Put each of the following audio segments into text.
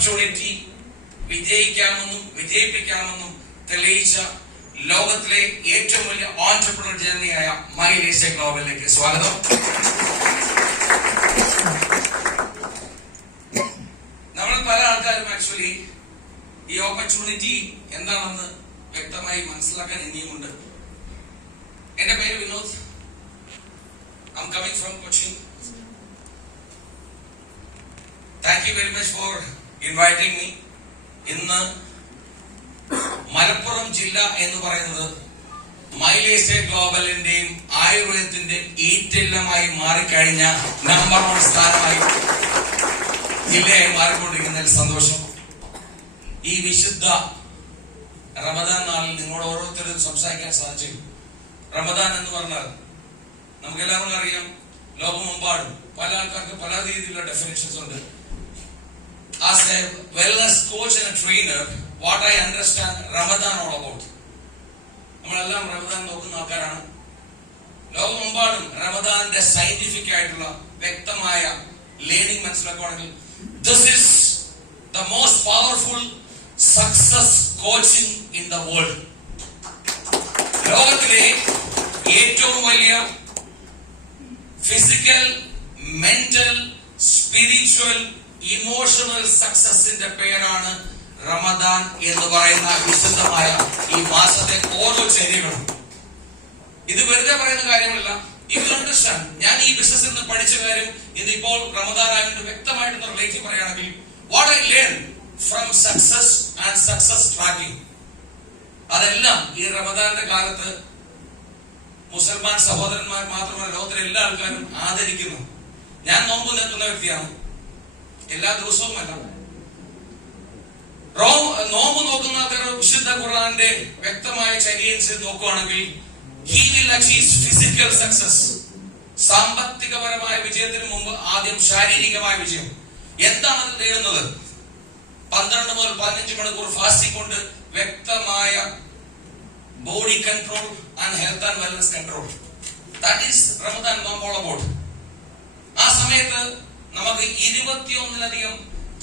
Opportunity വിജയിക്കാമെന്നും വിജയിപ്പിക്കാമെന്നും തെളിയിച്ച ലോകത്തിലെ ഏറ്റവും വലിയ ഓൺട്രപ്രണർ ജേർണിയായ മൈലേസ് ഗ്ലോബലിലേക്ക് സ്വാഗതം. നമ്മൾ പല ആൾക്കാരും ആക്ച്വലി ഈ ഓപ്പർച്യൂണിറ്റി എന്താണെന്ന് വ്യക്തമായി മനസ്സിലാക്കാൻ ഇനിയുമുണ്ട്. എന്റെ പേര് Vinod. I'm coming from Cochin. Thank you very much for inviting me. ഇന്ന് മലപ്പുറം ജില്ല എന്ന് പറയുന്നത് മൈലേസ് ഗ്ലോബലിന്റെയും ആയുർവേദത്തിന്റെയും ഈറ്റെല്ലമായി മാറിക്കഴിഞ്ഞ നമ്പർ 1 സ്ഥാനമായി ജില്ലയായി മാറിക്കൊണ്ടിരിക്കുന്നതിൽ സന്തോഷം. ഈ വിശുദ്ധ റമദാൻ നാളിൽ നിങ്ങളോട് ഓരോരുത്തരും സംസാരിക്കാൻ സാധിച്ചു. റമദാൻ എന്ന് പറഞ്ഞാൽ നമുക്കെല്ലാവർക്കും അറിയാം, ലോകമെമ്പാടും പല ആൾക്കാർക്ക് പല രീതിയിലുള്ള ഡെഫിനിഷൻസ് ഉണ്ട്. As a wellness coach and a trainer, what I understand Ramadan all about. നമ്മളെല്ലാം റമദാൻ നോക്കുന്ന ആൾക്കാരാണ്. ലോകമെമ്പാടും റമദാന്റെ സയന്റിഫിക് ആയിട്ടുള്ള വ്യക്തമായ learning മനസ്സിലാക്കുകയാണെങ്കിൽ this is the most powerful success coaching in the world. ലോകത്തിലെ ഏറ്റവും വലിയ ഫിസിക്കൽ, മെന്റൽ, സ്പിരിച്വൽ, ഇമോഷണൽ സക്സസിന്റെ പേരാണ് റമദാൻ എന്ന് പറയുന്ന വിശുദ്ധമായ ഈ മാസത്തെ ഓരോ ചര്യകളും. ഇത് വെറുതെ പറയുന്ന കാര്യങ്ങളല്ല. You will understand. ഞാൻ ഈ ബിസിനസ്സിൽ നിന്ന് പഠിച്ച കാര്യം ഇന്നിപ്പോൾ റമദാൻ ആയതുകൊണ്ട് വ്യക്തമായിട്ട് റിലേറ്റ് പറയുകയാണെങ്കിൽ what I learn from success and success tracking, അതെല്ലാം ഈ റമദാന്റെ കാലത്ത് മുസൽമാൻ സഹോദരന്മാർ മാത്രമല്ല ലോകത്തിലെ എല്ലാ ആൾക്കാരും ആദരിക്കുന്നു. ഞാൻ നോമ്പ് നിൽക്കുന്ന വ്യക്തിയാണ്. എല്ലാ ദിവസവും അല്ല, നോമ്പ് നോക്കുന്ന വിശുദ്ധ ഖുർആന്റെ വ്യക്തമായ ചര്യൻസ് നോക്കുകയാണെങ്കിൽ he will achieve physical success. സാമ്പത്തികപരമായ വിജയത്തിന് മുമ്പ് ആദ്യം ശാരീരികമായ വിജയം. എന്താണ് അത് നേടുന്നത്? 12 മുതൽ 15 മണിക്കൂർ ഫാസ്റ്റിംഗ് കൊണ്ട് വ്യക്തമായ body control and health and wellness control. That is Ramadan നോമ്പ് ഓൾ അബൌട്ട്. ആ സമയത്ത് നമുക്ക് 21-ലധികം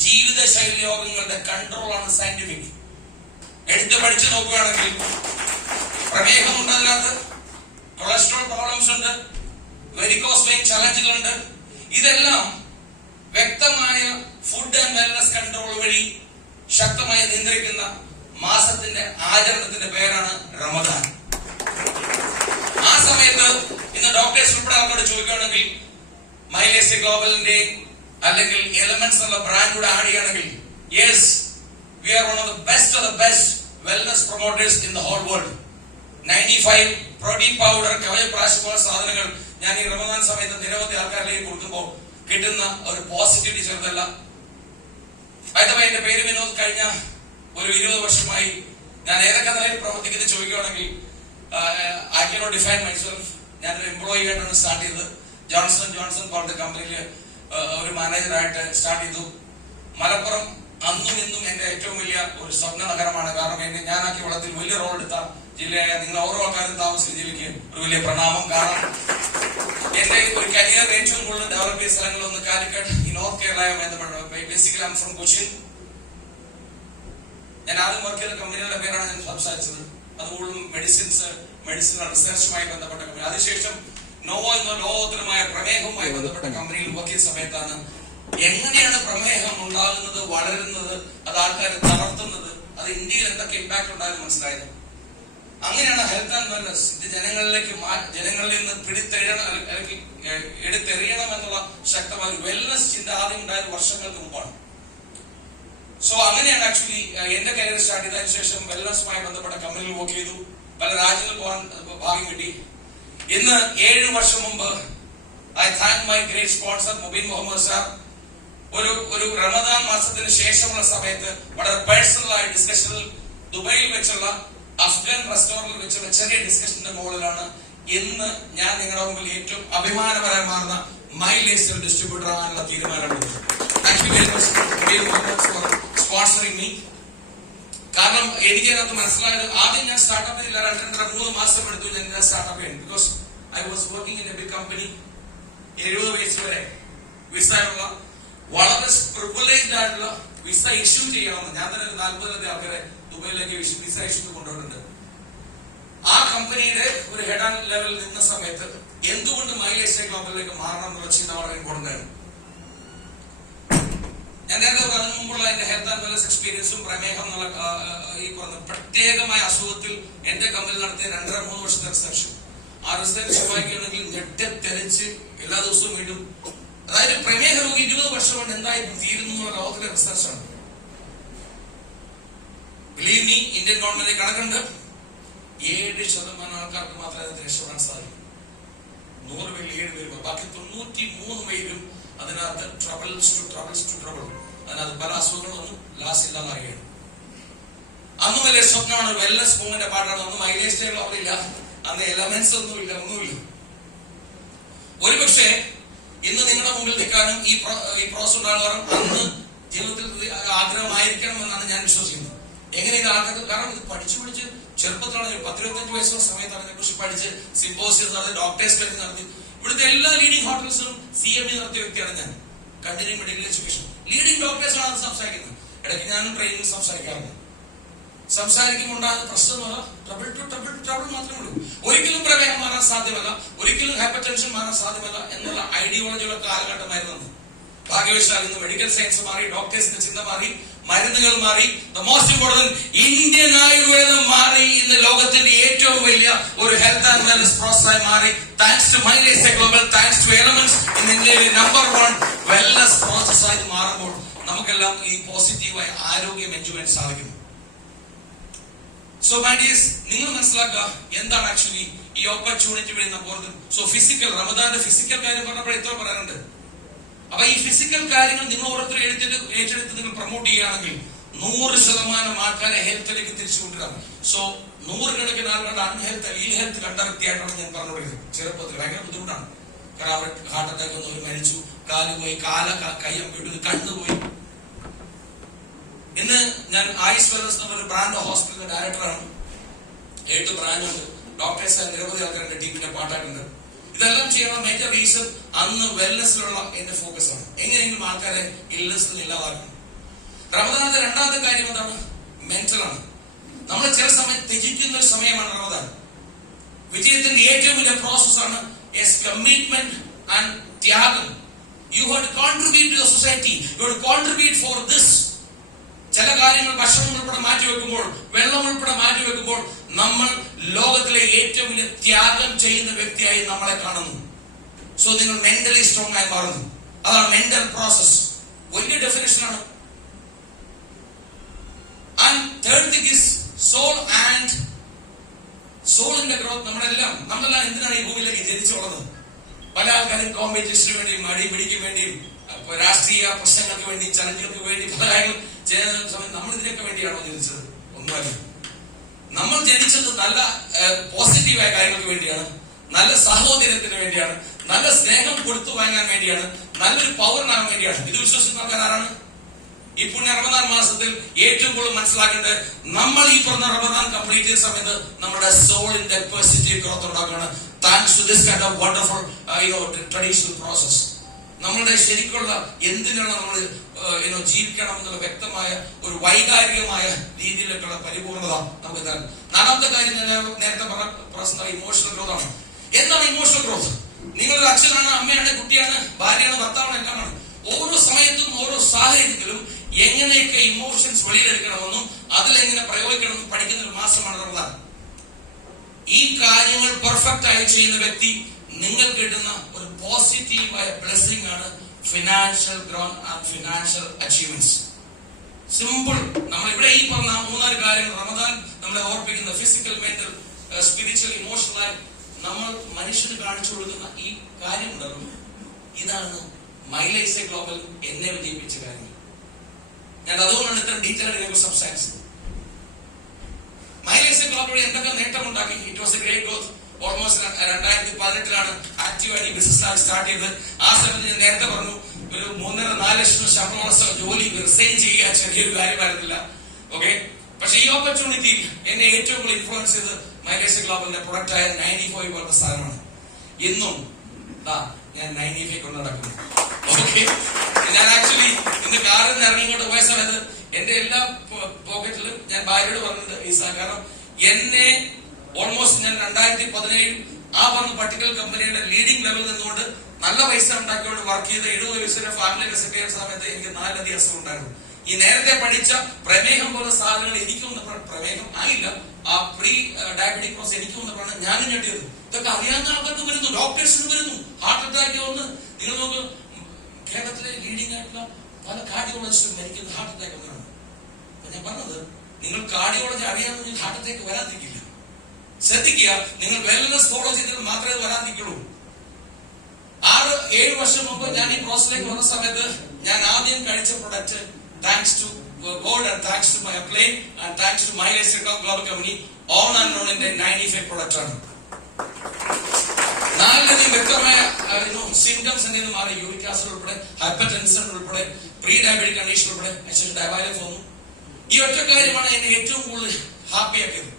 ജീവിതശൈലി രോഗങ്ങളുടെ കൺട്രോളാണ് സയന്റിഫിക്. എടുത്ത് പഠിച്ചു നോക്കുകയാണെങ്കിൽ പ്രമേഹമുണ്ട്, അതിനകത്ത് കൊളസ്ട്രോൾ പ്രോബ്ലംസ് ഉണ്ട്, വെരിക്കോസ് വെയിൻ ചലഞ്ചുകളുണ്ട്. ഇതെല്ലാം വ്യക്തമായ ഫുഡ് ആൻഡ് വെൽനസ് കൺട്രോൾ വഴി ശക്തമായി നിയന്ത്രിക്കുന്ന മാസത്തിന്റെ ആചരണത്തിന്റെ പേരാണ് റമദാൻ. ആ സമയത്ത് ഇന്ന് ഡോക്ടേഴ്സ് ഉൾപ്പെടെ അവരോട് ചോദിക്കുകയാണെങ്കിൽ മൈലേസ് ഗ്ലോബലിന്റെ അല്ലെങ്കിൽ എലമെന്റ്സ് എന്നുള്ള ബ്രാൻഡ് കൂടെ ആഡ് ചെയ്യുകയാണെങ്കിൽ yes, we are one of the best wellness promoters in the whole world. 95 protein powder, കവചപ്രാശ് പോലുള്ള സാധനങ്ങൾ ഞാൻ ഈ റമദാൻ സമയത്ത് നിരവധി ആൾക്കാരിലേക്ക് കൊടുക്കുമ്പോൾ കിട്ടുന്ന ഒരു പോസിറ്റിവിറ്റി ചെറുതല്ല. അതായത് എന്റെ പേര് വിനോദ്. കഴിഞ്ഞ ഒരു 20 വർഷമായി ഞാൻ ഏതൊക്കെ നിലയിൽ പ്രവർത്തിക്കുന്നത് ചോദിക്കുകയാണെങ്കിൽ ഐ കനോട്ട് ഡിഫൈൻ മൈസെൽഫ്. ഞാനൊരു എംപ്ലോയി ആയിട്ടാണ് സ്റ്റാർട്ട് ചെയ്തത്. ജോൺസൺ പോലത്തെ കമ്പനിയിൽ ഒരു മാനേജറായിട്ട് സ്റ്റാർട്ട് ചെയ്തു. മലപ്പുറം അന്നും ഇന്നും എന്റെ ഏറ്റവും വലിയ ഒരു സ്വപ്ന നഗരമാണ്. കാരണം എന്നെ ഞാനാക്കി വളത്തിൽ വലിയ റോൾ എടുത്ത ജില്ലയായ നിങ്ങൾ ഓരോ ആൾക്കാരും താമസിക്കുന്ന ജില്ലയ്ക്ക് ഒരു വലിയ പ്രണാമം. കാരണം എന്റെ ഒരു കരിയർ ഏറ്റവും കൂടുതൽ ഡെവലപ്പ് ചെയ്ത സ്ഥലങ്ങളൊന്ന് കാലിക്കറ്റ് ഈ നോർത്ത് കേരളയുമായി ബന്ധപ്പെട്ട. Basically I am from Cochin. ഞാൻ ആദ്യം വർക്ക് ചെയ്ത കമ്പനികളുടെ പേരാണ് ഞാൻ സംസാരിച്ചത്. അത് കൂടുതലും മെഡിസിൻ റിസർച്ചുമായി ബന്ധപ്പെട്ട കമ്പനി. അതിനുശേഷം നോവോ എന്ന ലോകോത്തരമായ പ്രമേഹവുമായി ബന്ധപ്പെട്ട കമ്പനിയിൽ വർക്ക് ചെയ്ത സമയത്താണ് എങ്ങനെയാണ് പ്രമേഹം ഉണ്ടാകുന്നത്, വളരുന്നത്, അത് ആൾക്കാരെ തളർത്തുന്നത്, അത് ഇന്ത്യയിൽ എന്തൊക്കെ ഇമ്പാക്ട് ഉണ്ടായെന്ന് മനസ്സിലായത്. അങ്ങനെയാണ് ഹെൽത്ത് ആൻഡ് വെൽനസ് ഇത് ജനങ്ങളിൽ നിന്ന് എടുത്തെറിയണം എന്നുള്ള ശക്തമായ ഒരു വെൽനസ് ചിന്ത ആദ്യം ഉണ്ടായത് വർഷങ്ങൾക്ക് മുമ്പാണ്. സോ അങ്ങനെയാണ് ആക്ച്വലി എന്റെ കരിയർ സ്റ്റാർട്ട് ചെയ്തതിനു ശേഷം വെൽനസുമായി ബന്ധപ്പെട്ട കമ്പനിയിൽ വർക്ക് ചെയ്തു. പല രാജ്യങ്ങളിൽ പോകാൻ ഭാഗ്യം കിട്ടി. ഇന്ന് 7 വർഷം മുമ്പ് I thank my great sponsor Mubeen Muhammad sir. ഒരു റമദാൻ മാസത്തിന് ശേഷമുള്ള സമയത്ത് വളരെ പേഴ്സണൽ ആയ ഡിസ്കഷനിൽ ദുബൈയിൽ വെച്ചുള്ള അഫ്ഗാൻ റെസ്റ്റോറന്റിൽ വെച്ചുള്ള ചെറിയ ഡിസ്കഷന്റെ മുകളിലാണ് ഇന്ന് ഞാൻ നിങ്ങളുടെ മുമ്പിൽ ഏറ്റവും അഭിമാനപരമാർന്ന മൈലേസ് ഡിസ്ട്രിബ്യൂട്ടർ ആകാനുള്ള തീരുമാനമെടുത്തു. Thank you very much Mubeen Muhammad for sponsoring me. കാരണം എനിക്ക് അതിനകത്ത് മനസ്സിലായത് ആദ്യം ഞാൻ സ്റ്റാർട്ടപ്പ് ചെയ്തില്ല. 2-3 മാസം എടുത്തു ഞാൻ സ്റ്റാർട്ടപ്പ് ചെയ്യാൻ. Because I was working in a big company. 70 വയസ്സ് വരെ വിസയുള്ള വളരെ പ്രിവിലേജ്ഡ് ആയിട്ടുള്ള വിസ ഇഷ്യൂ ചെയ്യണമെന്ന്. ഞാൻ തന്നെ 40 ആൾക്കാരെ ദുബൈയിലേക്ക് വിസ ഇഷ്യൂ കൊണ്ടുപോയിട്ടുണ്ട്. ആ കമ്പനിയുടെ ഒരു ഹെഡ് ആൻഡ് ലെവൽ നിന്ന സമയത്ത് എന്തുകൊണ്ട് മൈലേജ് ഗ്ലോബലിലേക്ക് മാറണം എന്നുള്ള ചിന്ത വളരെ ഇമ്പോർട്ടന്റ് ആണ്. ഞാൻ നേരത്തെ അതിനു മുമ്പുള്ള എന്റെ ഹെൽത്ത് ആൻഡ് വെൽനസ് എക്സ്പീരിയൻസും പ്രമേഹം എന്നുള്ള ഈ പറഞ്ഞ പ്രത്യേകമായ അസുഖത്തിൽ എന്റെ കമ്പനി നടത്തിയ 2.5-3 വർഷത്തെ റിസർച്ച്. ആ റിസർച്ച് വായിക്കുകയാണെങ്കിൽ ഞെട്ടിത്തെറിച്ച് എല്ലാ ദിവസവും വീണ്ടും, അതായത് പ്രമേഹ രോഗി 20 വർഷം കൊണ്ട് എന്തായി തീരുന്നു എന്നുള്ള ലോകത്തിലെ റിസർച്ചാണ്. ബിലീവ് മീ, ഇന്ത്യൻ ഗവൺമെന്റ് കണക്കുണ്ട്, 7% ആൾക്കാർക്ക് മാത്രമേ അതിന് രക്ഷപ്പെടാൻ സാധിക്കും. 100 പേരിൽ 7 പേരും, ബാക്കി 93 പേരും അതിനകത്ത് ട്രബിൾസ് ടു ട്രബിൾ, അതിനകത്ത് പല അസുഖങ്ങളൊന്നും ലാസ്റ്റ് ഇല്ലാതാകുകയാണ്. അന്ന് വലിയ സ്വപ്നമാണ്, വെൽനസ് മൂവ്മെന്റ് പാട്ടാണ്. അന്ന് മൈലേജ് സ്റ്റൈൽ അവരില്ല, അന്ന് എലമെന്റ്സ് ഒന്നുമില്ല. ഒരുപക്ഷെ ഇന്ന് നിങ്ങളുടെ മുമ്പിൽ നിൽക്കാനും ഈ പ്രോസസ് ഉണ്ടാകാറും അന്ന് ജീവിതത്തിൽ ആഗ്രഹമായിരിക്കണം എന്നാണ് ഞാൻ വിശ്വസിക്കുന്നത്. എങ്ങനെ ഇത് ആഗ്രഹം, കാരണം ഇത് പഠിച്ച് ചെറുപ്പത്തിലാണ്, 10-25 വയസ്സുള്ള സമയത്താണ് ഇതിനെക്കുറിച്ച് പഠിച്ച് സിമ്പോസിയം നടത്തി, ഡോക്ടേഴ്സ് ട്രെയിനിങ് നടത്തി. ഇവിടുത്തെ എല്ലാ ലീഡിംഗ് ഹോട്ടൽസും CME നടത്തിയ വ്യക്തിയാണ് ഞാൻ. കണ്ടിന്യൂയിങ് മെഡിക്കൽ എഡ്യൂക്കേഷൻ ലീഡിംഗ് ഡോക്ടേഴ്സാണ് സംസാരിക്കുന്നത്. ഇടയ്ക്ക് ഞാനും ട്രെയിനിങ് സംസാരിക്കാറുണ്ട്. സംസാരിക്കുമ്പോണ്ടാകുന്ന പ്രശ്നം ട്രബിൾ മാത്രമേ ഉള്ളൂ. ഒരിക്കലും പ്രമേഹം മാറാൻ സാധ്യമല്ല, ഒരിക്കലും ഹൈപ്പർ ടെൻഷൻ മാറാൻ സാധ്യമല്ല എന്നുള്ള ഐഡിയോളജിയുള്ള കാലഘട്ടമായിരുന്നു. ഭാഗ്യവശാൽ ഇന്ന് മെഡിക്കൽ സയൻസ് മാറി, ഡോക്ടേഴ്സിന്റെ ചിന്ത മാറി, മരുന്നുകൾ മാറി. ദ മോസ്റ്റ് ഇമ്പോർട്ടന്റ്, ഇന്ത്യൻ ആയുർവേദം മാറി. ഇന്ന് ലോകത്തിന്റെ ഏറ്റവും വലിയ ഒരു ഹെൽത്ത് ആൻഡ് വെൽനസ് പ്രോസസ്സായി മാറി. Thanks to Mileage Global, thanks to elements, ഇന്ന് ഇന്ത്യയിലെ നമ്പർ 1 വെൽനസ് പ്രോസസ്സായി മാറുമ്പോൾ നമുക്കെല്ലാം ഈ പോസിറ്റീവായ ആരോഗ്യം എൻജോയ് ചെയ്യാൻ സാധിക്കുന്നു. സോ മൈ ഡിയേഴ്സ്, നിങ്ങൾ മനസ്സിലാക്കുക എന്താണ് ആക്ച്വലി ഈ ഓപ്പർച്യൂണിറ്റി വരുന്ന പോലും. സോ ഫിസിക്കൽ, റമദാന്റെ ഫിസിക്കൽ കാര്യം പറഞ്ഞപ്പോൾ എത്ര പറയാനുണ്ട്. അപ്പൊ ഈ ഫിസിക്കൽ കാര്യങ്ങൾ നിങ്ങൾ ഓരോരുത്തർ ഏറ്റെടുത്ത് നിങ്ങൾ പ്രൊമോട്ട് ചെയ്യുകയാണെങ്കിൽ 100% ആൾക്കാരെ ഹെൽത്തിലേക്ക് തിരിച്ചു കൊണ്ടുവരാം. സോ 100 കണക്കിന് ആളുകളുടെ അൺഹെൽത്ത്, ഈ ഹെൽത്ത് കണ്ട വ്യക്തിയായിട്ടാണ് ഞാൻ പറഞ്ഞുകൊടുക്കുന്നത്. ചെറുപ്പത്തിൽ ഭയങ്കര ബുദ്ധിമുട്ടാണ്. കാരണം അവർ ഹാർട്ട് അറ്റാക്ക് വന്നവർ മരിച്ചു, കാല് പോയി, കൈ അമ്പിട്ടു, കണ്ണുപോയി. ഇന്ന് ഞാൻ ആയുസ് വെൽനസ് എന്നൊരു ബ്രാൻഡ് ഹോസ്പിറ്റലിന്റെ ഡയറക്ടറാണ്. 8 ബ്രാൻഡുണ്ട്. ഡോക്ടേഴ്സ് നിരവധി ആൾക്കാരുടെ ടീമിന്റെ പാർട്ടായിട്ടുണ്ട്. ഇതെല്ലാം ചെയ്യണം. മേജർ റീസൺ അന്ന് വെൽനസിലുള്ള എന്റെ ഫോക്കസ് ആണ്. എങ്ങനെയെങ്കിലും ആൾക്കാരെ ഇൽനെസ്സിൽ ഇല്ലാതാക്കണം. റമദാന്റെ രണ്ടാമത്തെ കാര്യം എന്താണ്? മെന്റലാണ്. നമ്മൾ ചില സമയം ത്യജിക്കുന്ന ഒരു സമയമാണ് റമദാൻ. വിജയത്തിന്റെ ഏറ്റവും വലിയ പ്രോസസ്സാണ് കമ്മിറ്റ്മെന്റ് ആൻഡ് ത്യാഗം. You have to contribute to the society, you have to contribute for this. ചില കാര്യങ്ങൾ ഭക്ഷണം ഉൾപ്പെടെ മാറ്റിവെക്കുമ്പോൾ, വെള്ളം ഉൾപ്പെടെ മാറ്റിവെക്കുമ്പോൾ നമ്മൾ ലോകത്തിലെ ഏറ്റവും വലിയ ത്യാഗം ചെയ്യുന്ന വ്യക്തിയായി നമ്മളെ കാണുന്നു. സോ നിങ്ങൾ മെന്റലി സ്ട്രോങ് ആയി മാറുന്നു. അതാണ് മെന്റൽ പ്രോസസ്. വലിയ ഡെഫിനിഷനാണ്. And third thing is soul and സോളിന്റെ ഗ്രോത്ത്. നമ്മളെല്ലാം എന്തിനാണ് ഈ ഭൂമിയിലേക്ക് ജനിച്ചു വളർന്നത്? പല ആൾക്കാരും കോമ്പറ്റീഷന് വേണ്ടിയും അടിപിടിക്ക് വേണ്ടിയും രാഷ്ട്രീയ പ്രശ്നങ്ങൾക്ക് വേണ്ടി, ചലഞ്ചുകൾക്ക് വേണ്ടി പല കാര്യങ്ങളും ചെയ്യുന്ന സമയം നമ്മൾ ഇതിനൊക്കെ വേണ്ടിയാണോ ജനിച്ചത്? ഒന്നുമല്ല. നമ്മൾ ജനിച്ചത് നല്ല പോസിറ്റീവായ കാര്യങ്ങൾക്ക് വേണ്ടിയാണ്, നല്ല സഹോദര്യത്തിന് വേണ്ടിയാണ്, നല്ല സ്നേഹം കൊടുത്തു വാങ്ങാൻ വേണ്ടിയാണ്, നല്ലൊരു പൗരനാകാൻ വേണ്ടിയാണ്. ഇത് വിശ്വസിക്കുന്ന ആൾക്കാർ ആരാണ്? ഈ പുണ്യ റമദാൻ മാസത്തിൽ ഏറ്റവും കൂടുതൽ മനസ്സിലാക്കേണ്ടത്, നമ്മൾ ഈ പറഞ്ഞ റമദാൻ കംപ്ലീറ്റ് ചെയ്ത സമയത്ത് നമ്മുടെ സോളിന്റെ പോസിറ്റീവ് ഗ്രോത്ത് ഉണ്ടാക്കുകയാണ്. Thanks to this kind of wonderful traditional process. നമ്മളുടെ ശരിക്കുള്ള എന്തിനാണ് നമ്മൾ ജീവിക്കണം എന്നുള്ള വ്യക്തമായ ഒരു വൈകാരികമായ രീതിയിലേക്കുള്ള പരിപൂർണത നമുക്ക് തരാം. നാലാമത്തെ കാര്യം നേരത്തെ പറഞ്ഞ ഇമോഷണൽ ഗ്രോത്ത് ആണ്. എന്താണ് ഇമോഷണൽ ഗ്രോത്ത്? നിങ്ങളൊരു അച്ഛനാണ്, അമ്മയാണ്, കുട്ടിയാണ്, ഭാര്യയാണ്, ഭർത്താവാണ്, എല്ലാമാണ്. ഓരോ സമയത്തും ഓരോ സാഹചര്യത്തിലും എങ്ങനെയൊക്കെ ഇമോഷൻസ് വെളിയിലെടുക്കണമെന്നും അതിലെങ്ങനെ പ്രയോഗിക്കണമെന്നും പഠിക്കുന്ന ഒരു മാസമാണ് റമദാൻ. ഈ കാര്യങ്ങൾ പെർഫെക്റ്റ് ആയി ചെയ്യുന്ന വ്യക്തി നിങ്ങൾ കിട്ടുന്ന ഒരു പോസിറ്റീവായ ബ്ലെസ്സിംഗ് ആണ് financial growth and financial achievements. Simple. നമ്മൾ ഇവിടെ ഈ പറഞ്ഞ 3-4 കാര്യങ്ങൾ റമദാൻ നമ്മളെ ഓർപ്പിക്കുന്ന ഫിസിക്കൽ, മെന്റൽ, സ്പിരിച്വൽ, ഇമോഷണലായി നമ്മൾ മനുഷ്യന് കാണിച്ചു കൊടുക്കുന്ന ഈ കാര്യമുണ്ടല്ലോ, ഇതാണ് മൈലേജ് ഗ്ലോബൽ എന്നെ വിജയിപ്പിച്ച കാര്യങ്ങൾ. ഞാൻ അതുകൊണ്ടാണ് ഇത്ര ഡീറ്റെയിൽ ആയിട്ട് സംസാരിച്ചത്. മൈലേജ് ഗ്ലോബൽ എന്തൊക്കെ നേട്ടമുണ്ടാക്കി. It was a great growth. Almost 2018 ആക്റ്റീവായി ബിസിനസ് സ്റ്റാർട്ട് ചെയ്തത്. ആ സമയത്ത് ഞാൻ നേരത്തെ പറഞ്ഞു, ഒരു 3.5-4 ലക്ഷം ശമ്പളമുള്ള ജോലി റിസൈൻ ചെയ്യുക ചെറിയൊരു കാര്യമായിരുന്നില്ല. ഓക്കെ, പക്ഷെ ഈ ഓപ്പർച്യൂണിറ്റി എന്നെ ഏറ്റവും കൂടുതൽ ഇൻഫ്ലുവൻസ് ചെയ്ത് മൈലേജ് ഗ്ലോബലിന്റെ പ്രൊഡക്റ്റ് ആയ 95 പോലത്തെ സാധനമാണ്. ഇന്നും ഞാൻ 95 കൊണ്ട് നടക്കുന്നു. ഓക്കെ, ഞാൻ ആക്ച്വലി ഇന്ന് കാറ് നിന്ന് ഇറങ്ങി ഇങ്ങോട്ട് പോയ സമയത്ത് എന്റെ എല്ലാ പോക്കറ്റിലും ഞാൻ ഭാര്യയോട് പറഞ്ഞത് ഈ കാരണം എന്നെ ഓൾമോസ്റ്റ് ഞാൻ 2017 ആ പറഞ്ഞ പർട്ടിക്കുലർ കമ്പനിയുടെ ലീഡിംഗ് ലെവലിൽ നിന്നുകൊണ്ട് നല്ല പൈസ ഉണ്ടാക്കിക്കൊണ്ട് വർക്ക് ചെയ്ത് 70 വയസ്സിലെ ഫാമിലിയെ സെറ്റ് ചെയ്യുന്ന സമയത്ത് എനിക്ക് 4 അധികം അസുഖം ഉണ്ടായിരുന്നു. ഈ നേരത്തെ പഠിച്ച പ്രമേഹം പോലെ സാധനങ്ങൾ എനിക്ക് വന്നപ്പോൾ പ്രമേഹം ആയില്ല, ആ പ്രീ ഡയബറ്റിക് പ്രോസസ് എനിക്ക് വന്നപ്പോഴാണ് ഞാനും ഞെട്ടിയത്. ഇതൊക്കെ അറിയാവുന്ന ആൾക്കാർക്ക് വരുന്നു, ഡോക്ടേഴ്സിന് വരുന്നു, ഹാർട്ട് അറ്റാക്ക് വന്ന്. നിങ്ങൾ നോക്ക്, കേരളത്തിലെ ലീഡിംഗ് ആയിട്ടുള്ള പല കാർഡിയോളജിസ്റ്റും മരിക്കുന്ന ഹാർട്ട് അറ്റാക്ക് വന്നതാണ്. അപ്പൊ ഞാൻ പറഞ്ഞത്, നിങ്ങൾ കാർഡിയോളജി അറിയാമെങ്കിൽ ഹാർട്ട് അറ്റാക്ക് വരാതിരിക്കില്ല. ശ്രദ്ധിക്കുക, നിങ്ങൾ വെൽനസ് ഫോളോ ചെയ്തിട്ട് മാത്രമേ വരാതിരിക്കുള്ളൂ. 6-7 വർഷം മുമ്പ് ഞാൻ ഈ പ്രോസസ്സിലേക്ക് വന്ന സമയത്ത് ഞാൻ ആദ്യം കഴിച്ച product, thanks to God and thanks to my plane and thanks to my global company, all unknown in the 95 product ആണ്. 4 വ്യക്തമായ സിംറ്റംസ് എന്തെങ്കിലും മാറി. യൂറിക് ആസിഡ് ഉൾപ്പെടെ, ഹൈപ്പർ ടെൻഷൻ ഉൾപ്പെടെ, പ്രീ ഡയബറ്റിക് കണ്ടീഷൻ ഉൾപ്പെടെ ഡയബൈലഫ് വന്നു. ഈ ഒറ്റ കാര്യമാണ് എന്നെ ഏറ്റവും കൂടുതൽ ഹാപ്പി ആക്കിയത്.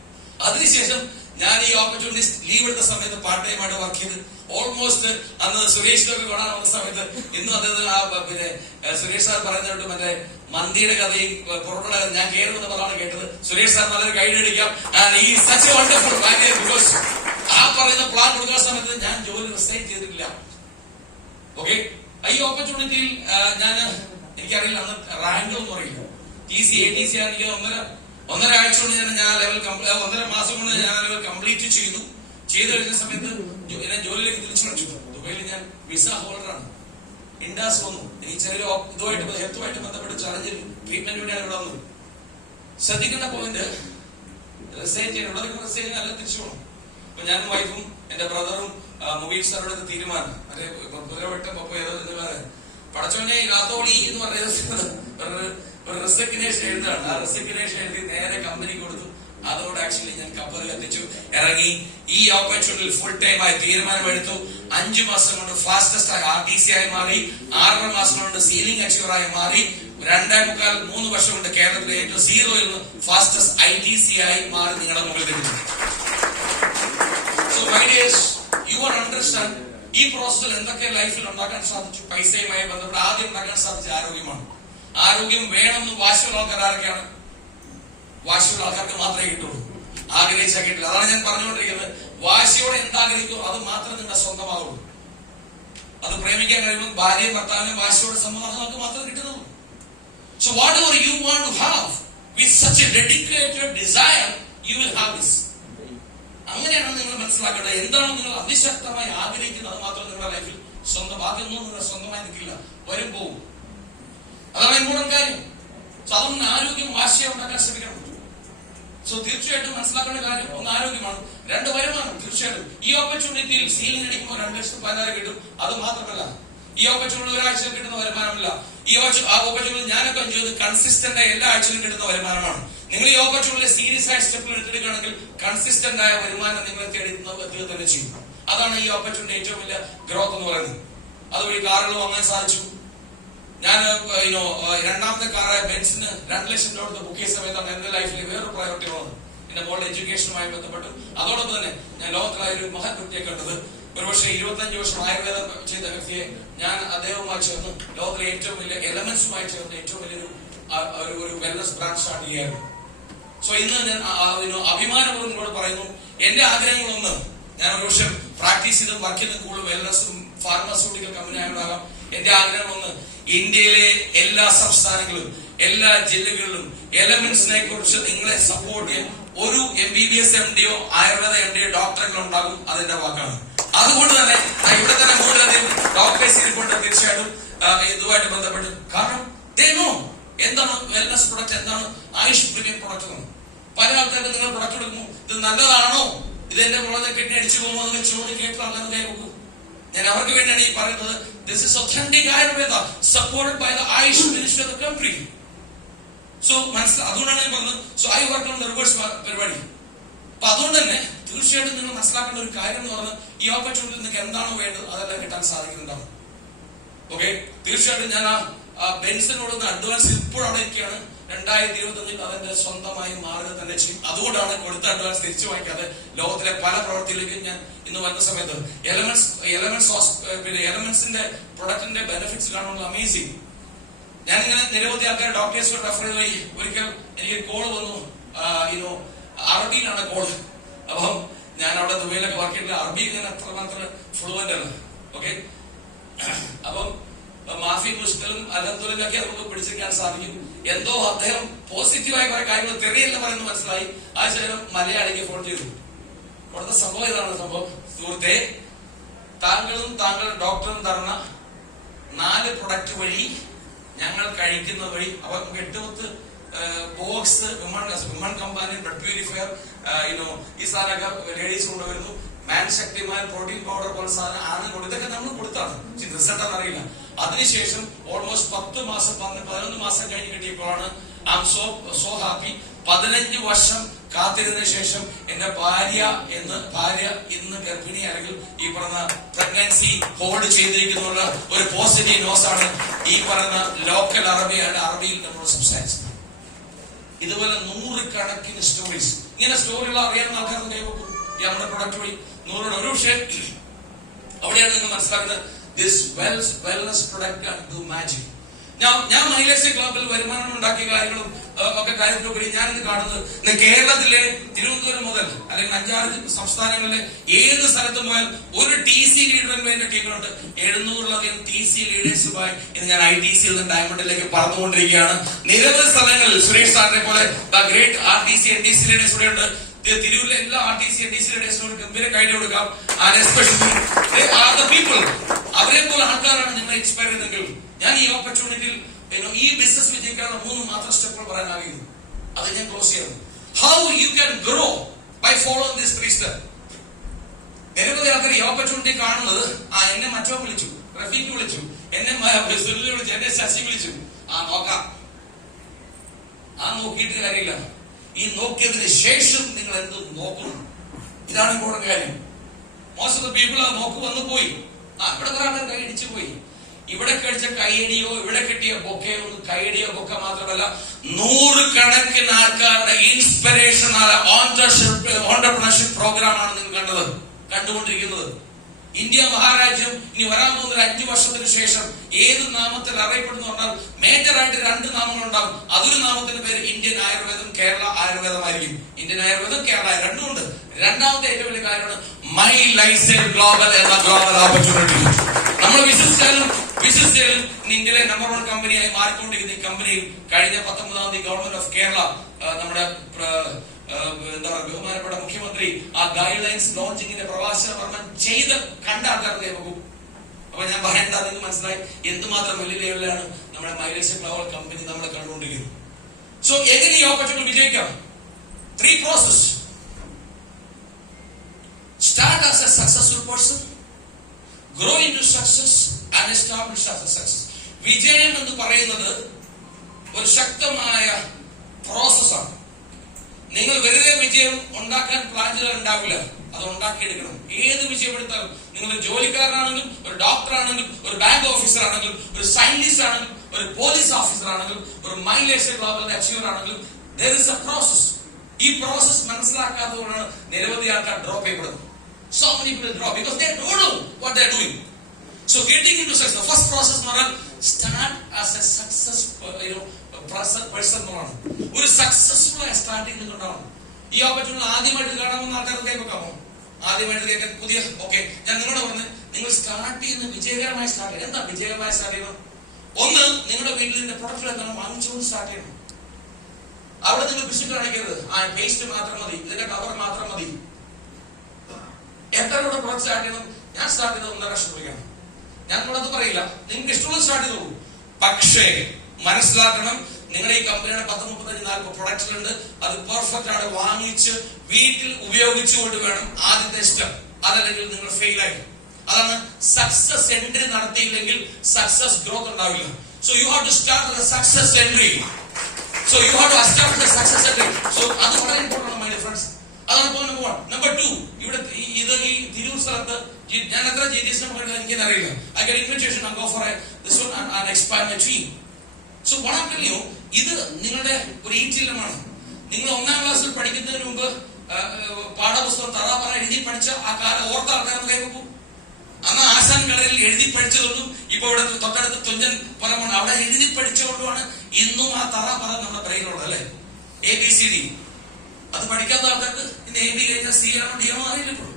അതിനുശേഷം ഞാൻ ഈ ഓപ്പർച്യൂണിറ്റീസ് ലീവ് എടുത്ത സമയത്ത് പാർട്ട് ടൈം ആയിട്ട് വർക്ക് ചെയ്ത് ഓൾമോസ്റ്റ് അന്ന് സുരേഷിനൊക്കെ കാണാൻ വന്ന സമയത്ത് ഇന്നും അദ്ദേഹത്തിന് പിന്നെ സുരേഷ് സാർ പറഞ്ഞിട്ട് മറ്റേ മന്തിയുടെ കഥയും പൊറോട്ടയുടെ കഥ ഞാൻ കയറുമെന്ന് പറഞ്ഞാണ് കേട്ടത്. സുരേഷ് സാർ നല്ലൊരു ഗൈഡ് അടിക്കാം. ഈ സച്ച് വണ്ടർഫുൾ ബിക്കോസ് ആ പറയുന്ന പ്ലാൻ കൊടുക്കുന്ന സമയത്ത് ഞാൻ ജോലി റിസൈൻ ചെയ്തിട്ടില്ല. ഓക്കെ, ഈ ഓപ്പർച്യൂണിറ്റിയിൽ ഞാൻ എനിക്കറിയില്ല, അന്ന് റാങ്ക് ഒന്നും അറിയില്ല. TC ATC ആണെങ്കിൽ 1.5 ആഴ്ച കൊണ്ട് ഞാൻ ലെവൽ 1.5 മാസം കൊണ്ട് ഞാൻ ലെവൽ കംപ്ലീറ്റ് ചെയ്തു. ചെയ്തു കഴിഞ്ഞ സമയത്ത് ഞാൻ ജോലിയിലേക്ക് തിരിച്ചു വിളിച്ചു. ദുബൈയിൽ ഞാൻ വിസ ഹോൾഡറാണ്. ഇൻഡാസ് വന്നു. എനിക്ക് ചെറിയ ഹെൽത്തുമായിട്ട് ബന്ധപ്പെട്ട് ചലഞ്ചിൽ ട്രീറ്റ്മെന്റ് വേണ്ടിയാണ് ഇവിടെ വന്നത്. ശ്രദ്ധിക്കേണ്ട പോയിന്റ്, റിസൈൻ ചെയ്യണം. ഇവിടെ നിങ്ങൾ റിസൈൻ അല്ല, തിരിച്ചു പോകണം. അപ്പൊ ഞാനും വൈഫും എന്റെ ബ്രദറും മുബീർ സാറോട് തീരുമാനം, മറ്റേ കുതിരവട്ടം പടച്ചോനെ കാത്തോളി എന്ന് പറയുന്നത് ഒരു റെസിഗ്നേഷൻ എഴുതാണ്. ആ റെസിഗ്നേഷൻ എഴുതി നേരെ കമ്പനിക്ക് കൊടുത്തു. അതോടെ ആക്ച്വലി ഞാൻ കപ്പൽ കത്തിച്ചു, ഇറങ്ങി. ഈ ഓപ്പർച്യൂണിറ്റിയിൽ ഫുൾ ടൈം ആയി തീരുമാനമെടുത്തു. 5 മാസം കൊണ്ട് ഫാസ്റ്റസ്റ്റ് ആയി RTC ആയി മാറി. 6.5 മാസം കൊണ്ട് സീലിംഗ് അച്ചീവർ ആയി മാറി. 2.25-3 വർഷം കൊണ്ട് കേരളത്തിലെ ഏറ്റവും 0യിൽ നിന്ന് ഫാസ്റ്റസ്റ്റ് ITC ആയി മാറി നിങ്ങളുടെ മുമ്പിൽ എത്തുന്നു. So my dears, you are understand ഈ പ്രോസസ്സിൽ എന്തൊക്കെ ലൈഫിൽ ഉണ്ടാക്കാൻ സാധിച്ചു. പൈസയുമായി ബന്ധപ്പെട്ട് ആദ്യം ഉണ്ടാക്കാൻ സാധിച്ച ആരോഗ്യമാണ്. ആരോഗ്യം വേണമെന്ന് വാശിയുള്ള ആൾക്കാർ ആരൊക്കെയാണ്? വാശിയുള്ള ആൾക്കാർക്ക് മാത്രമേ കിട്ടുള്ളൂ, ആഗ്രഹിച്ചാൽ കിട്ടില്ല. അതാണ് ഞാൻ പറഞ്ഞുകൊണ്ടിരിക്കുന്നത്. വാശിയോടെ എന്താഗ്രഹിക്കുമോ അത് മാത്രമേ നിങ്ങളുടെ സ്വന്തമാകുള്ളൂ. അത് പ്രേമിക്കാൻ കഴിയുമ്പോൾ ഭാര്യയും ഭർത്താവിനും വാശിയോടെ സമ്മതങ്ങൾക്ക് മാത്രമേ കിട്ടുന്നുള്ളൂ. So whatever you want to have with such a dedicated desire, you will have this. അങ്ങനെയാണ് നിങ്ങൾ മനസ്സിലാക്കേണ്ടത്. എന്താണ് നിങ്ങൾ അതിശക്തമായി ആഗ്രഹിക്കുന്നത് അത് മാത്രം നിങ്ങളുടെ ലൈഫിൽ സ്വന്തം. ആദ്യമൊന്നും നിങ്ങൾ സ്വന്തമായി നിൽക്കില്ല, വരും പോവും. അതാണ് ഇമ്പോർട്ടന്റ് കാര്യം. സോ അതുകൊണ്ട് ആരോഗ്യം വാശിയെ ഉണ്ടാക്കാൻ ശ്രമിക്കണം. സോ തീർച്ചയായിട്ടും മനസ്സിലാക്കേണ്ട കാര്യം, ഒന്ന് ആരോഗ്യമാണ്, 2 വരുമാനം. തീർച്ചയായിട്ടും ഈ ഓപ്പർച്യൂണിറ്റിയിൽ സീലിംഗ് അടിക്കുമ്പോൾ 2,14,000 കിട്ടും. അത് മാത്രമല്ല, ഈ ഓപ്പർച്യൂണിറ്റി ഒരാഴ്ചയിൽ കിട്ടുന്ന വരുമാനമില്ല. ഈ ഓപ്പർച്യൂണിറ്റി ഞാനൊക്കെ ചെയ്ത് കൺസിസ്റ്റന്റ് ആയി എല്ലാ ആഴ്ചയിലും കിട്ടുന്ന വരുമാനമാണ്. നിങ്ങൾ ഈ ഓപ്പർച്യൂണിറ്റി സീരിയസ് ആയ സ്റ്റെപ്പിൽ എടുത്തിരിക്കുകയാണെങ്കിൽ കൺസിസ്റ്റന്റ് ആയ വരുമാനം നിങ്ങളെ തേടി തന്നെ ചെയ്യും. അതാണ് ഈ ഓപ്പർച്യൂണിറ്റി ഏറ്റവും വലിയ ഗ്രോത്ത് എന്ന് പറയുന്നത്. അതുവഴി കാറുകൾ വാങ്ങാൻ സാധിച്ചു. ഞാൻ രണ്ടാമത്തെ കാറായ ബെൻസിന് 2 ലക്ഷം രൂപ ബുക്ക് ചെയ്ത സമയത്താണ് എന്റെ ലൈഫിൽ വേറൊരു പ്രയോറിറ്റി വന്നത്. എന്റെ മോളുടെ എഡ്യൂക്കേഷനുമായി ബന്ധപ്പെട്ട്. അതോടൊപ്പം തന്നെ ഞാൻ ലോകത്തിലായ ഒരു മഹൻ വ്യക്തിയെ കണ്ടത്, ഒരുപക്ഷെ 25 വർഷം ആയുർവേദം ചെയ്ത വ്യക്തിയെ ഞാൻ അദ്ദേഹവുമായി ചേർന്ന് ലോകത്തിലെ ഏറ്റവും വലിയ എലമെന്റ്സുമായി ചേർന്ന് ഏറ്റവും വലിയൊരു വെൽനസ് ബ്രാൻഡ് സ്റ്റാർട്ട് ചെയ്യായിരുന്നു. സോ ഇന്ന് ഞാൻ അഭിമാനപൂർവ്വം നിങ്ങളോട് പറയുന്നു, എന്റെ ആഗ്രഹങ്ങളൊന്ന്, ഞാൻ ഒരുപക്ഷെ പ്രാക്ടീസ് ചെയ്തും വർക്ക് ചെയ്തും കൂടുതൽ വെൽനസും ഫാർമസ്യൂട്ടിക്കൽ കമ്പനി ആയതാകാം. എന്റെ ആഗ്രഹമൊന്ന്, ഇന്ത്യയിലെ എല്ലാ സംസ്ഥാനങ്ങളിലും എല്ലാ ജില്ലകളിലും എലമെന്റ്സിനെ കുറിച്ച് നിങ്ങളെ സപ്പോർട്ട് ചെയ്യാൻ ഒരു MBBS MDയോ ആയുർവേദ MDയോ ഡോക്ടറുകൾ ഉണ്ടാകും. അതിന്റെ വാക്കാണ്. അതുകൊണ്ട് തന്നെ ഇവിടെ തന്നെ 3 ഡോക്ടേഴ്സ് ഇരിപ്പുണ്ട് തീർച്ചയായിട്ടും ഇതുമായിട്ട് ബന്ധപ്പെട്ട്. കാരണം എന്താണ് വെൽനസ് പ്രൊഡക്റ്റ്, എന്താണ് ആയുഷ് പ്രീമിയം പ്രൊഡക്റ്റ് എന്ന്. പല ആൾക്കാർക്ക് നിങ്ങൾ പ്രൊഡക്റ്റ് എടുക്കുമോ, ഇത് നല്ലതാണോ, ഇത് എന്റെ മുളക് കെട്ടി അടിച്ചു പോകുമോ എന്ന് ചോദിക്കേണ്ട ആൾക്കാർ കൈ നോക്കൂ. ഞാൻ അവർക്ക് വേണ്ടിയാണ് ഈ പറയുന്നത്. This is authentic Ayurveda supported by the AYUSH minister of the country. So അതുകൊണ്ടാണ് ഞാൻ പറഞ്ഞത്. So I work on reverse പരിപാടി. അപ്പൊ അതുകൊണ്ട് തന്നെ തീർച്ചയായിട്ടും നിങ്ങൾ മനസ്സിലാക്കേണ്ട ഒരു കാര്യം എന്ന് പറഞ്ഞാൽ, ഈ ഓപ്പർച്യൂണിറ്റി നിങ്ങൾക്ക് എന്താണോ വേണ്ടത് അതെല്ലാം കിട്ടാൻ സാധിക്കുന്നുണ്ടാവും. ഓക്കെ, തീർച്ചയായിട്ടും ഞാൻ ആ ബെൻസിനോട് അഡ്വാൻസ് ഇപ്പോഴും അവിടെ ഇരിക്കുകയാണ്. 2025 അതെന്റെ സ്വന്തമായി മാറുക തന്നെ ചെയ്യും. അതുകൊണ്ടാണ് കൊടുത്ത അഡ്വാൻസ് തിരിച്ചു വാങ്ങിക്കാതെ ലോകത്തിലെ പല പ്രവർത്തിയിലേക്കും ഞാൻ ഇന്ന് വന്ന സമയത്ത് എലമെന്റ്സിന്റെ പ്രൊഡക്റ്റിന്റെ ബെനിഫിറ്റ്സ് കാണുമ്പോൾ അമേസിംഗ്. ഞാനിങ്ങനെ നിരവധി ആൾക്കാർ ഡോക്ടേഴ്സ് റെഫർ വഴി ഒരിക്കൽ എനിക്ക് കോള് വന്നു, അറബിയിലാണ് കോള്. അപ്പം ഞാൻ അവിടെ ദുബൈയിലൊക്കെ വർക്ക് ചെയ്തിട്ട് അറബി ഞാൻ അത്രമാത്രം ഫ്ലുവന്റ് ആണ്. ഓക്കെ, അപ്പം മാഫി മുഷ്കലും അലഹദുലിലൊക്കെ നമുക്ക് പിടിച്ചിരിക്കാൻ സാധിക്കും. എന്തോ അദ്ദേഹം പോസിറ്റീവായ കുറെ കാര്യങ്ങൾ തെറിയല്ല പറയുന്നത് മനസ്സിലായി. ആ ശേഷം മലയാളിക്ക് ഫോൺ ചെയ്തു. അവിടുത്തെ സംഭവം ഇതാണ്. സംഭവം, സുഹൃത്തെ, താങ്കളും താങ്കളുടെ ഡോക്ടറും തരുന്ന 4 പ്രൊഡക്റ്റ് വഴി ഞങ്ങൾ കഴിക്കുന്ന വഴി അവർ 8 ബോക്സ് വിമൺ കമ്പാനി ബ്ലഡ് പ്യൂരിഫയർ ഈ സാധനമൊക്കെ ലേഡീസ് കൊണ്ടുവരുന്നു. മാൻ ശക്തിമാൻ പ്രോട്ടീൻ പൗഡർ പോലെ സാധനം ആണ് കൊണ്ട് ഇതൊക്കെ നമ്മൾ കൊടുത്താണ്. റിസൾട്ട് അറിയില്ല. അതിനുശേഷം ഓൾമോസ്റ്റ് 10 മാസം 11 മാസം കഴിഞ്ഞ് കിട്ടിയപ്പോഴാണ് ഐ ആം സോ ഹാപ്പി. 15 വർഷം കാത്തിരുന്നതിന് ശേഷം എന്റെ ഭാര്യ ഇന്ന് ഗർഭിണി അല്ലെങ്കിൽ ഈ പറഞ്ഞ പ്രഗ്നൻസി ഹോൾഡ് ചെയ്തിരിക്കുന്ന ഒരു പോസിറ്റീവ് ന്യൂസ് ആണ് ഈ പറയുന്ന ലോക്കൽ അറബിയിൽ നമ്മൾ സംസാരിച്ചത്. ഇതുപോലെ 100 കണക്കിന് സ്റ്റോറീസ്, ഇങ്ങനെ സ്റ്റോറികൾ അറിയാവുന്ന ആൾക്കാർക്ക് കൈവക്കും ഈ നമ്മുടെ പ്രൊഡക്റ്റ് വഴി 100. ഒരു പക്ഷേ അവിടെയാണ് നിങ്ങൾ മനസ്സിലാക്കുന്നത് this wellness product can do magic. ഞാൻ മൈലേഴ്സ് ക്ലബിൽ വരുമാനം ഉണ്ടാക്കിയ കാര്യങ്ങളും ഒക്കെ കാര്യത്തിലൊക്കെ ഞാനിത് കാണുന്നത് കേരളത്തിലെ തിരുവനന്തപുരം മുതൽ അല്ലെങ്കിൽ 5-6 സംസ്ഥാനങ്ങളിലെ ഏത് സ്ഥലത്തും പോയാൽ ഒരു TC ലീഡറിന് എന്റെ ടീമിലുണ്ട്. 700-ലധികം TC ലീഡേഴ്സുമായി ഇന്ന് ഞാൻ ITC-യിൽ നിന്ന് ഡയമണ്ടിലേക്ക് പറന്നുകൊണ്ടിരിക്കുകയാണ്. നിരവധി സ്ഥലങ്ങളിൽ സുരേഷ് സാറിനെ പോലെ ഗ്രേറ്റ് RTC NTC ലീഡേഴ്സ് ഇവിടെ ഉണ്ട്. തിരൂരിലെ എല്ലാ RTC NTC ലീഡേഴ്സിനോട് ഗംഭീര കൈഡി കൊടുക്കാം. അവരെ പോലെ ആൾക്കാരാണ് നിങ്ങൾ ഇൻസ്പയർ ചെയ്തെങ്കിൽ ഞാൻ ഈ ഓപ്പർച്യൂണിറ്റിയിൽ ഈ ബിസിനസ് വിജയിക്കാനുള്ള 3 മാത്രം സ്റ്റെപ്പുകൾ പറയാൻ ആഗ്രഹിക്കുന്നു. അത് ഞാൻ ക്ലോസ് ചെയ്യുന്നു. How you can grow by following this 3 step. നിരവധി ആൾക്കാർ ഈ ഓപ്പർച്യൂണിറ്റി കാണുന്നത് എന്നെ മറ്റോ വിളിച്ചു, റഫീഖ് വിളിച്ചു, എന്നെ സുനിൽ വിളിച്ചു, എന്നെ ശശി വിളിച്ചു, നോക്കാം. നോക്കിയിട്ട് കാര്യമില്ല. ഈ നോക്കിയതിന് ശേഷം നിങ്ങൾ എന്ത് നോക്കുന്നു, ഇതാണ് ഇമ്പോർട്ടന്റ് കാര്യം. മോസ്റ്റ് ഓഫ് ദ പീപ്പിൾ നോക്ക് വന്നു പോയി. ഇവിടെ കുറെ ആൾക്കാർ കൈ ഇടിച്ചു പോയി. ഇവിടെ കഴിച്ച കൈയടിയോ ഇവിടെ കിട്ടിയ ബൊക്കയോ ഒന്നും കൈയടിയോ ബൊക്ക മാത്രമല്ല, 100 കണക്കിന് ആൾക്കാരുടെ ഇൻസ്പിറേഷൻ ഓൺടർപ്രണർഷിപ്പ് പ്രോഗ്രാമാണ് നിങ്ങൾ കണ്ടുകൊണ്ടിരിക്കുന്നത്. ഇന്ത്യ മഹാരാജ്യം ഇനി വരാൻ പോകുന്ന 5 വർഷത്തിന് ശേഷം ഏത് നാമത്തിൽ അറിയപ്പെടുന്നു പറഞ്ഞാൽ മേജറായിട്ട് 2 നാമങ്ങൾ ഉണ്ടാകും. അതൊരു നാമത്തിന്റെ പേര് ഇന്ത്യൻ ആയുർവേദം, കേരള ആയുർവേദമായിരിക്കും. ഇന്ത്യൻ ആയുർവേദം, കേരള രണ്ടും ഉണ്ട്. രണ്ടാമത്തെ ഏറ്റവും വലിയ കാര്യമാണ് മൈ ലൈഫ് സ്റ്റൈൽ ഗ്ലോബൽ എന്ന ഗ്ലോബൽ ഓപ്പർച്യൂണിറ്റി. നമ്മൾ വിശ്വസിച്ചാലും ഇന്ത്യയിലെ നമ്പർ 1 കമ്പനിയായി മാറിക്കൊണ്ടിരിക്കുന്ന ഈ കമ്പനിയിൽ കഴിഞ്ഞ 19-ാം തീയതി ഗവൺമെന്റ് ഓഫ് കേരള നമ്മുടെ ബഹുമാനപ്പെട്ട മുഖ്യമന്ത്രി ഗൈഡ് ലൈൻസ് ലോഞ്ചിങ്ങിന്റെ പ്രവാസവർമ്മൻ ചെയ്ത് കണ്ട ആൾക്കാർക്ക് പോകും. അപ്പൊ ഞാൻ പറയേണ്ട നിങ്ങൾക്ക് മനസ്സിലായി എന്തുമാത്രം വലിയ ലെവലിലാണ് നമ്മുടെ മൈലേഴ്സ് ഗ്ലോബൽ കമ്പനി നമ്മൾ കണ്ടുകൊണ്ടിരിക്കുന്നത്. സോ എങ്ങനെ ഈ ഓപ്പർച്യൂണിറ്റി വിജയിക്കാം? 3 process. Start as a successful person, grow into success and establish as a success. വിജയം എന്ന് പറയുന്നത് ഒരു ശക്തമായ പ്രോസസ്സാണ്. നിങ്ങൾ വെറുതെ വിജയം ഉണ്ടാക്കാൻ പ്ലാൻ ചെയ്താൽ ഉണ്ടാവില്ല, അത് ഉണ്ടാക്കിയെടുക്കണം. ഏത് വിജയം എടുത്താലും നിങ്ങൾ ഒരു ജോലിക്കാരനാണെങ്കിലും, ഒരു ഡോക്ടർ ആണെങ്കിലും, ഒരു ബാങ്ക് ഓഫീസർ ആണെങ്കിലും, ഒരു സയന്റിസ്റ്റ് ആണെങ്കിലും, ഒരു പോലീസ് ഓഫീസർ ആണെങ്കിലും, ഒരു മൈലേഴ്സ് ഗ്ലോബൽ അച്ചീവർ ആണെങ്കിലും, there is a process. ഈ പ്രോസസ് മനസ്സിലാക്കാത്തതുകൊണ്ടാണ് നിരവധി ആൾക്കാർ ഡ്രോപ്പ് ചെയ്യപ്പെടുന്നത്. So many people drop because they don't know what they are doing. So getting into success, the first process is start as a success person. ഒരു successful ആയി start ചെയ്തിട്ടുണ്ടാവണം. ഈ opportunity ആദ്യമായിട്ട് കാണാമെന്ന് ആൾക്കാർക്ക് കേൾക്കാമോ? ആദ്യമായിട്ട് കേൾക്കാൻ പുതിയ ഓക്കെ, ഞാൻ നിങ്ങളോട് പറഞ്ഞ് നിങ്ങൾ സ്റ്റാർട്ട് ചെയ്യുന്ന വിജയകരമായി സ്റ്റാർട്ട് ചെയ്യണം. എന്താ വിജയകരമായി സ്റ്റാർട്ട് ചെയ്യണം? ഒന്ന്, നിങ്ങളുടെ വീട്ടിൽ ഇതിന്റെ പ്രൊഡക്റ്റ് എന്താണ് വാങ്ങിച്ചുകൊണ്ട് സ്റ്റാർട്ട് ചെയ്യണം. അവിടെ നിങ്ങൾ പിശുക്ക് കാണിക്കരുത്. പേസ്റ്റ് മാത്രം മതി, ഇതിന്റെ കവർ മാത്രം മതി. എത്ര പ്രൊഡക്റ്റ് സ്റ്റാർട്ട് ചെയ്യണം? ഞാൻ സ്റ്റാർട്ട് ചെയ്തത് 1.5 ലക്ഷം രൂപയാണ്. ഞാൻ നിങ്ങളത് പറയില്ല, നിങ്ങൾക്ക് ഇഷ്ടമുള്ള സ്റ്റാർട്ട് ചെയ്തു. പക്ഷേ മനസ്സിലാക്കണം, നിങ്ങളുടെ ഈ കമ്പനിയുടെ 10, 35, 40 പ്രൊഡക്ട്സ് ഉണ്ട്. അത് പെർഫെക്റ്റ് ആണ്. വാങ്ങിച്ച് വീട്ടിൽ ഉപയോഗിച്ചുകൊണ്ട് വേണം ആദ്യത്തെ സ്റ്റെപ്പ്. അതല്ലെങ്കിൽ നിങ്ങൾ ഫെയിൽ ആയി. അതാണ് സക്സസ് എൻട്രി നടത്തിയില്ലെങ്കിൽ സക്സസ് ഗ്രോത്ത് ഉണ്ടാവില്ല. So you have to start the success entry. So you have to establish the success entry. So അത് വളരെ ഇമ്പോർട്ടന്റ് ആണ് മൈ ഡിയർ ഫ്രണ്ട്സ്. അതാണ് പോയിന്റ് നമ്പർ 1. നമ്പർ 2, ഇവിടെ ഈ തിരൂർ സ്ഥലത്ത് ഞാൻ എത്ര GTS എനിക്ക് അറിയില്ല. I get invitation and go for this one and expand my team. So what I'm telling you, ഇത് നിങ്ങളുടെ ഒരു ഈറ്റില്ലമാണ്. നിങ്ങൾ 1ാം ക്ലാസ്സിൽ പഠിക്കുന്നതിന് മുമ്പ് പാഠപുസ്തകം തറാപറ എഴുതി പഠിച്ച ആ കാലം ഓർത്ത ആൾക്കാരെന്ന് കൈവെക്കും. അന്ന് ആശാൻ കളരിൽ എഴുതി പഠിച്ചതൊന്നും ഇപ്പൊ ഇവിടെ തൊട്ടടുത്ത് തുഞ്ചൻ പറമ്പാണ്, അവിടെ എഴുതി പഠിച്ചതുകൊണ്ടുമാണ് ഇന്നും ആ തറ പറ നമ്മുടെ ബ്രെയിനുള്ളത് അല്ലെ. ABCD അത് പഠിക്കാത്ത ആൾക്കാർക്ക് ഇന്ന് AB കഴിഞ്ഞാൽ C ആണോ D ആണോ അറിയില്ലപ്പോഴും.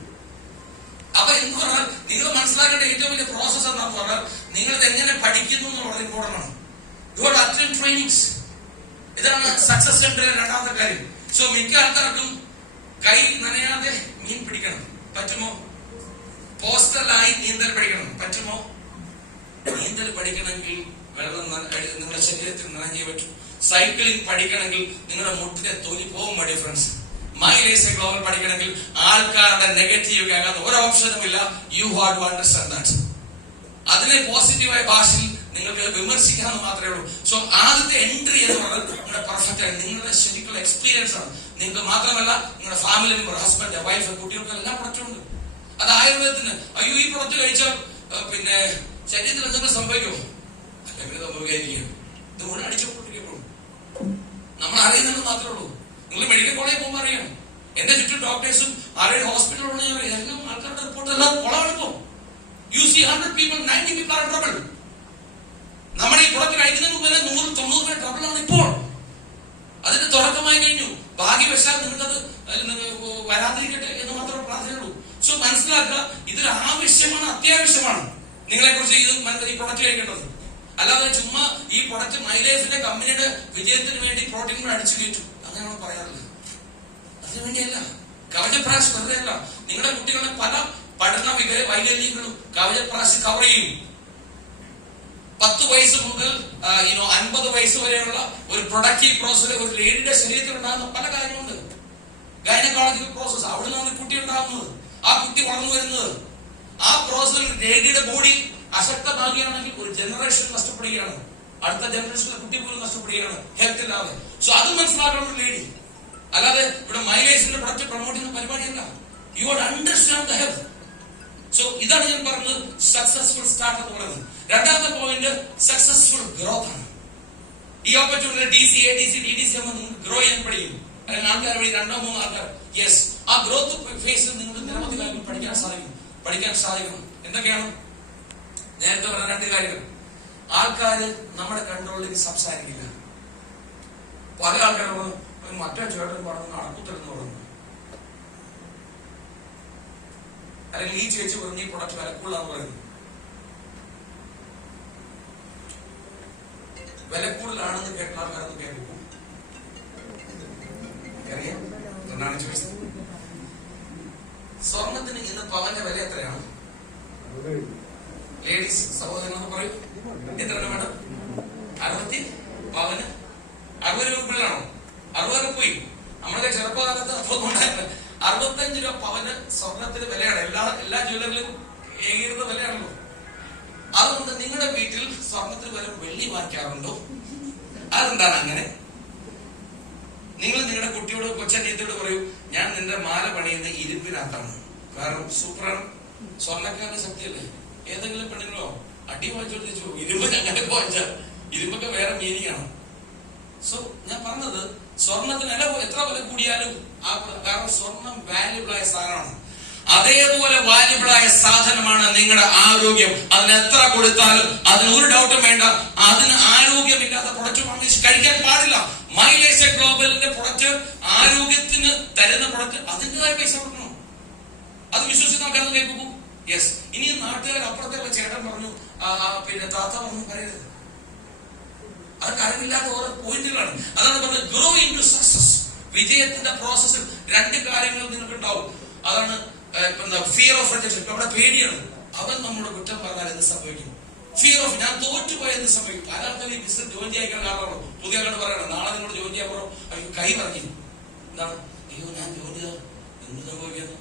അപ്പൊ എന്ന് പറഞ്ഞാൽ നിങ്ങൾ മനസ്സിലാക്കേണ്ട ഏറ്റവും വലിയ പ്രോസസ് എന്താണെന്ന് പറഞ്ഞാൽ നിങ്ങൾ ഇത് എങ്ങനെ പഠിക്കുന്നു എന്ന് വളരെ ഇമ്പോർട്ടന്റ് ആണ്. You have to attend trainings. ഇതാണ് സക്സസ് സെന്ററിലെ രണ്ടാമത്തെ കാര്യം. സോ മിക്ക ആൾക്കാർക്കും കൈ നനയാതെ മീൻ പിടിക്കണം പറ്റുമോ? പോസ്റ്റലായി നീന്തൽ പഠിക്കണം പറ്റുമോ? നീന്തൽ പഠിക്കണമെങ്കിൽ വെള്ളം നിങ്ങളുടെ ശരീരത്തിൽ നനഞ്ഞേ പറ്റും. സൈക്ലിംഗ് പഠിക്കണമെങ്കിൽ നിങ്ങളുടെ മുട്ടിലെ തൊലി പോകും മൈ ഡിയർ ഫ്രണ്ട്സ്. മൈലേസ് ഗ്ലോബൽ പഠിക്കണമെങ്കിൽ ആൾക്കാരുടെ നെഗറ്റീവ് കേൾക്കാത്ത ഒരു ഓപ്ഷനും ഇല്ല. You have to understand that. അതിനെ പോസിറ്റീവായ ഭാഷയിൽ നിങ്ങൾക്ക് വിമർശിക്കാമെന്ന് മാത്രമേ ഉള്ളൂ. സോ ആദ്യത്തെ എൻട്രി എന്ന് പറയുന്നത് നിങ്ങളുടെ പെർഫെക്റ്റ് ആയി നിങ്ങളുടെ ശരിക്കുള്ള എക്സ്പീരിയൻസ് ആണ്. നിങ്ങൾക്ക് മാത്രമല്ല നിങ്ങളുടെ ഫാമിലി മെമ്പർ, ഹസ്ബൻഡ്, വൈഫ്, കുട്ടികൾക്ക് എല്ലാം പ്രൊഡക്റ്റുണ്ട്. അത് ആയുർവേദത്തിന് അയ്യോ ഈ പ്രൊഡക്റ്റ് കഴിച്ചാൽ പിന്നെ ശരീരത്തിൽ എന്തെങ്കിലും സംഭവിക്കുമോ? അല്ലെങ്കിൽ സംഭവിക്കാതിരിക്കും. ഇത് മുഴുവൻ അടിച്ചുകൊണ്ടിരിക്കുമ്പോൾ നമ്മൾ അറിയുന്നത് മാത്രമേ ഉള്ളൂ. നിങ്ങൾ മെഡിക്കൽ കോളേജിൽ പോകുമ്പോൾ അറിയാം. എന്റെ ചുറ്റും ഡോക്ടേഴ്സും ആരുടെ ഹോസ്പിറ്റലുകളും ഞാൻ അറിയാം. എല്ലാം ആൾക്കാരുടെ റിപ്പോർട്ട് എല്ലാം കൊളവെടുക്കും. You see 100 people, 90 people are in trouble. നമ്മുടെ ഈ പ്രൊഡക്റ്റ് കഴിക്കുന്നതിന് മുമ്പ് 100-90 പേര് ട്രബിൾ ആണ് ഇപ്പോൾ. അതിന്റെ തുടക്കമായി കഴിഞ്ഞു. ഭാഗ്യവശാൽ നിങ്ങൾക്കത് വരാതിരിക്കട്ടെ എന്ന് മാത്രമേ പ്രാർത്ഥനയുള്ളൂ. സോ മനസ്സിലാക്കുക, ഇതൊരു ആവശ്യമാണ്, അത്യാവശ്യമാണ് നിങ്ങളെ കുറിച്ച് ഈ പ്രൊഡക്റ്റ് കഴിക്കേണ്ടത്. അല്ലാതെ ചുമ്മാ ഈ പ്രൊഡക്റ്റ് മൈലൈഫിന്റെ കമ്പനിയുടെ വിജയത്തിന് വേണ്ടി പ്രോട്ടീൻ അടിച്ചു കയറ്റും അങ്ങനെയാണ് പറയാറില്ല. അതിനു വേണ്ടിയല്ല. കവചപ്രാശ് വെറുതെ അല്ല. നിങ്ങളുടെ കുട്ടികളുടെ പല പഠന വൈകല്യങ്ങളും കവചപ്രാശ് കവർ ചെയ്യും. 10 വയസ്സ് മുതൽ 50 വയസ്സ് വരെയുള്ള ഒരു പ്രൊഡക്റ്റീവ് പ്രോസസ് ഒരു ലേഡിയുടെ ശരീരത്തിൽ ഉണ്ടാകുന്ന പല കാര്യങ്ങളുണ്ട്. ഗൈനക്കോളജിക്കൽ പ്രോസസ്, അവിടെ നിന്നാണ് ഒരു കുട്ടി ഉണ്ടാകുന്നത്, ആ കുട്ടി വളർന്നു വരുന്നത്. ആ പ്രോസസ്സിൽ ലേഡിയുടെ ബോഡി അശക്തമാകുകയാണെങ്കിൽ ഒരു ജനറേഷൻ നഷ്ടപ്പെടുകയാണ്. അടുത്ത ജനറേഷനിലെ കുട്ടി പോലും നഷ്ടപ്പെടുകയാണ് ഹെൽത്ത് ഇല്ലാതെ. സോ അത് മനസ്സിലാക്കണം ഒരു ലേഡി. അല്ലാതെ ഇവിടെ മൈലേജിന്റെ പ്രൊഡക്റ്റ് പ്രൊമോട്ട് ചെയ്യുന്ന പരിപാടിയല്ല. You have to understand the health. So ഇതാണ് ഞാൻ പറഞ്ഞത് സക്സസ്ഫുൾ സ്റ്റാർട്ട് എന്ന് പറയുന്നത്. രണ്ടാമത്തെ പോയിന്റ് സക്സസ്ഫുൾ ഗ്രോത്ത് ആണ്. ഈ ഓപ്പർച്യൂണിറ്റി DC, ADC, DDC നിങ്ങൾക്ക് ഗ്രോ ചെയ്യാൻ പഠിക്കും. അല്ലെങ്കിൽ ആൾക്കാർ വഴി 2-3 ആൾക്കാർ യെസ് ആ ഗ്രോത്ത് ഫേസിൽ നിങ്ങൾക്ക് നിരവധി കാര്യങ്ങൾ പഠിക്കാൻ സാധിക്കണം. എന്തൊക്കെയാണ്? നേരത്തെ പറഞ്ഞ 2 കാര്യങ്ങൾ. ആൾക്കാര് നമ്മുടെ കൺട്രോളിലേക്ക് സംസാരിക്കില്ല. പല ആൾക്കാരും മറ്റേ ചേട്ടൻ പറഞ്ഞു നടക്കുത്തരെന്ന് പറഞ്ഞു, അല്ലെങ്കിൽ ഈ ചേച്ചി പറഞ്ഞു ഈ പ്രൊഡക്റ്റ് വിലക്കുള്ളാന്ന് പറയുന്നു. വിലക്കൂടുതലാണെന്ന് കേട്ട ആൾക്കാരൊന്നും കേൾക്കും. എന്താണ് ചോദിച്ചത്? സ്വർണത്തിന് ഇന്ന് പവന്റെ വില എത്രയാണ്? ലേഡീസ് സഹോദരൻ പറയും എത്രയാണ് മേഡം? 60 പവന് 60 രൂപയാണോ? 60 രൂപ പോയി. നമ്മളെ ചെറുപ്പകാലത്ത് 65 രൂപ പവന് സ്വർണത്തിന് വിലയാണ്. എല്ലാ ജ്വല്ലറിലും ഏകീകൃത വിലയാണല്ലോ. അതുകൊണ്ട് നിങ്ങളുടെ വീട്ടിൽ സ്വർണത്തിന് പകരം വെള്ളി വാങ്ങിക്കാറുണ്ടോ? അതെന്താണ് അങ്ങനെ? നിങ്ങൾ നിങ്ങളുടെ കുട്ടിയോട് കൊച്ചനിയത്തോട് പറയൂ, ഞാൻ നിന്റെ മാല പണിയുന്ന ഇരുമ്പിനകത്താണ്, കാരണം സൂപ്പറാണ്. സ്വർണ്ണക്കാരുടെ ശക്തിയല്ലേ. ഏതെങ്കിലും പെണ്ണുങ്ങളോ അടി വാങ്ങിച്ചോടിച്ചു ഇരുമ്പ് ഞങ്ങൾക്ക് വാങ്ങിച്ചാൽ ഇരുമ്പൊക്കെ വേറെ മീനിങ് ആണ്. സോ ഞാൻ പറഞ്ഞത് സ്വർണത്തിന് എത്ര വില കൂടിയാലും കാരണം സ്വർണം വാല്യുബിൾ ആയ സാധനമാണ്. അതേപോലെ വാല്യുബിൾ ആയ സാധനമാണ് നിങ്ങളുടെ ആരോഗ്യം. അതിന് എത്ര കൊടുത്താലും അതിന് ഒരു ഡൗട്ടും വേണ്ട. അതിന് ആരോഗ്യമില്ലാത്ത പ്രൊഡക്റ്റ് വാങ്ങിച്ച് കഴിക്കാൻ പാടില്ല. മൈലേസ് ഗ്ലോബലിന്റെ പ്രൊഡക്റ്റ് ആരോഗ്യത്തിന് തരുന്ന പ്രൊഡക്റ്റ് അതിൻ്റെതായ പൈസ കൊടുക്കണം. അത് വിശ്വസിച്ച് നമുക്കത് കേൾക്കൂ. യെസ്. ഇനി നാട്ടുകാർ അപ്പുറത്തുള്ള ചേട്ടൻ പറഞ്ഞു പിന്നെ താത്ത പറഞ്ഞു പറയരുത്. അത് കാര്യമില്ലാത്ത ഓരോ പോയിന്റുകളാണ്. അതാണ് പറഞ്ഞത് ഗ്രോ ഇൻ ടു സക്സസ്. വിജയത്തിന്റെ പ്രോസസ്സിൽ 2 കാര്യങ്ങൾ നിങ്ങൾക്ക് ഉണ്ടാവും. അതാണ് ഫിയർ ഓഫ് റിജക്ഷൻ. അവിടെ പേടിയാണ്. അവൻ നമ്മുടെ കുറ്റം പറഞ്ഞാൽ എന്ത് സംഭവിക്കും? ഫിയർ ഓഫ് ഞാൻ തോറ്റുപോയ എന്ത് സംഭവിക്കും? പല ആൾക്കാരും ഈ ബിസിനസ് ജോയിൻ ചെയ്യാൻ കാരണമാണോ? പുതിയ ആൾക്കാർ പറയണം നാളെ നിങ്ങൾ ജോയിൻ ചെയ്യാൻ പറയും. അയ്യോ കൈ പറഞ്ഞു എന്താണ്? അയ്യോ ഞാൻ ജോയിൻ ചെയ്താ എന്ത് സംഭവിക്കുന്നു?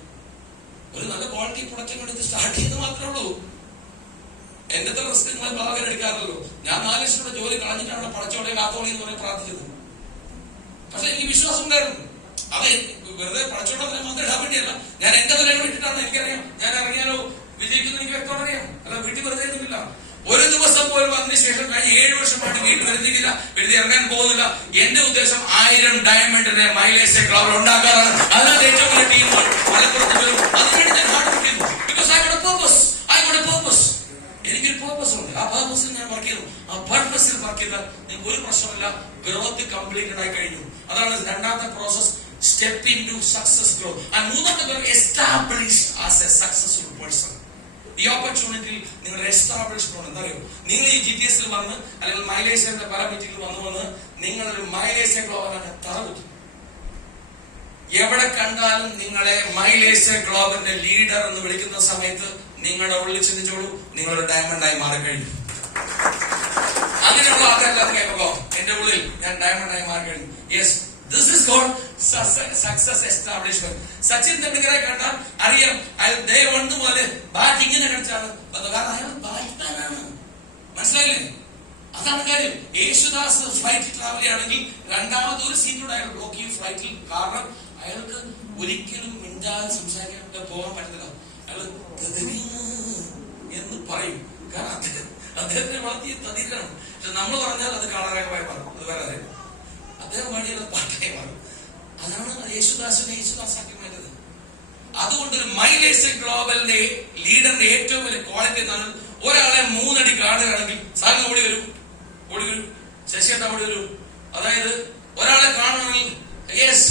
ഒരു നല്ല ക്വാളിറ്റി പ്രൊഡക്റ്റ് വേണ്ടി സ്റ്റാർട്ട് ചെയ്ത് മാത്രമേ ഉള്ളൂ. എന്റെ റിസ്ക് നിങ്ങൾ ഭാഗം എടുക്കാറില്ലല്ലോ. ഞാൻ 4 ലക്ഷം രൂപ ജോലി കളഞ്ഞിട്ടാണ് പടച്ചോടെ കാത്തോളി എന്ന് പറയാൻ പ്രാർത്ഥിച്ചത്. പക്ഷെ എനിക്ക് വിശ്വാസം ഉണ്ടായിരുന്നു. അത് വെറുതെ പടച്ചോടെ മാത്രം ഇടാൻ വേണ്ടിയല്ല. ഞാൻ എന്റെ വില വിട്ടിട്ടാണ് എനിക്കറിയാം. ഞാൻ ഇറങ്ങിയാലോ വിജയിക്കുന്നു എനിക്ക് വ്യക്തമായിട്ട് അറിയാം. അല്ല വീട്ടിൽ വെറുതെ ഒന്നുമില്ല. ഒരു ദിവസം പോലും അതിനുശേഷം കഴിഞ്ഞ 7 വർഷമായിട്ട് വീട്ടിൽ വരുന്നില്ല, വെറുതെ ഇറങ്ങാൻ പോകുന്നില്ല. എന്റെ ഉദ്ദേശം 1000 ഡയമണ്ടിന്റെ മൈലേജ് ക്ലബ് ഉണ്ടാക്കാറാണ്. അതിനകത്ത് ഏറ്റവും വലിയ ടീം മലപ്പുറത്ത് വരും. അതിനുവേണ്ടി ഞാൻ ഹാർഡ് വർക്ക് ചെയ്യുന്നു. Because I got a purpose, I got a പർപ്പസിൽ വർക്ക് ചെയ്താൽ നിങ്ങൾക്ക് ഒരു പ്രശ്നമില്ല. ഗ്രോത്ത് കംപ്ലീറ്റഡ് ആയി കഴിഞ്ഞു. അതാണ് രണ്ടാമത്തെ process, step in to success grow. മൂന്നാമത്തെ പേര് establish as a successful person. ഈ ഓപ്പർച്യൂണിറ്റിയിൽ നിങ്ങൾ എസ്റ്റാബ്ലിഷ് ചെയ്യണം. എന്താ അറിയോ, നിങ്ങൾ ഈ GTS വന്ന് അല്ലെങ്കിൽ മൈലേസിന്റെ പല മീറ്റിംഗിൽ വന്ന് നിങ്ങളൊരു മൈലേസ് ഗ്ലോബലിന്റെ തറവിട്ടു. എവിടെ കണ്ടാലും നിങ്ങളെ മൈലേസ് ഗ്ലോബലിന്റെ ലീഡർ എന്ന് വിളിക്കുന്ന സമയത്ത് നിങ്ങളുടെ ഉള്ളിൽ ചിന്തിച്ചോളൂ, നിങ്ങളൊരു ഡയമണ്ടായി മാറിക്കഴിഞ്ഞു. അങ്ങനെയുള്ള ആൾക്കാരെല്ലാം കേൾക്കുമ്പോ എന്റെ ഉള്ളിൽ ഞാൻ ഡയമണ്ടായി മാറിക്കഴിഞ്ഞു. Yes, this is called success establishment. Sachin തെണ്ടുൽക്കറെ കണ്ടാൽ അറിയാം, അയാൾ ഡേ 1 മുതൽ ബാറ്റ് ഇങ്ങനെ കളിച്ചാണ്. കാരണം അയാൾ ബാറ്റ്മാനാണ്. മനസ്സിലായില്ലേ? അതാണ് കാര്യം. യേശുദാസ് ഫ്ലൈറ്റിൽ ട്രാവൽ ചെയ്യുകയാണെങ്കിൽ രണ്ടാമത്തെ ഒരു സീറ്റിലൂടെ അയാൾ ബ്ലോക്ക് ചെയ്യും ഫ്ലൈറ്റിൽ. കാരണം അയാൾക്ക് ഒരിക്കലും മിണ്ടാതെ സംസാരിക്കാൻ പോകാൻ പറ്റില്ല. അയാൾ എന്ന് പറയും. കാരണം അദ്ദേഹത്തിന് വളർത്തിയ തതിരാണ്. പക്ഷെ നമ്മൾ പറഞ്ഞാൽ അത് കളറായി മാറും. അത് വേറെ അറിയാം. അദ്ദേഹം പാടിയത് പാട്ടായി മാറും. അതാണ് യേശുദാസിനെ യേശുദാസാക്കി മാറ്റത്. അതുകൊണ്ടൊരു മൈലേസ് ഗ്ലോബലിന്റെ ലീഡറിന്റെ ഏറ്റവും വലിയ ക്വാളിറ്റി എന്താണ്? ഒരാളെ 3 അടി കാണുകയാണെങ്കിൽ സാറിന് ഓടി വരും, ശശിയേട്ട ഓടി വരും. അതായത് ഒരാളെ കാണുകയാണെങ്കിൽ യെസ്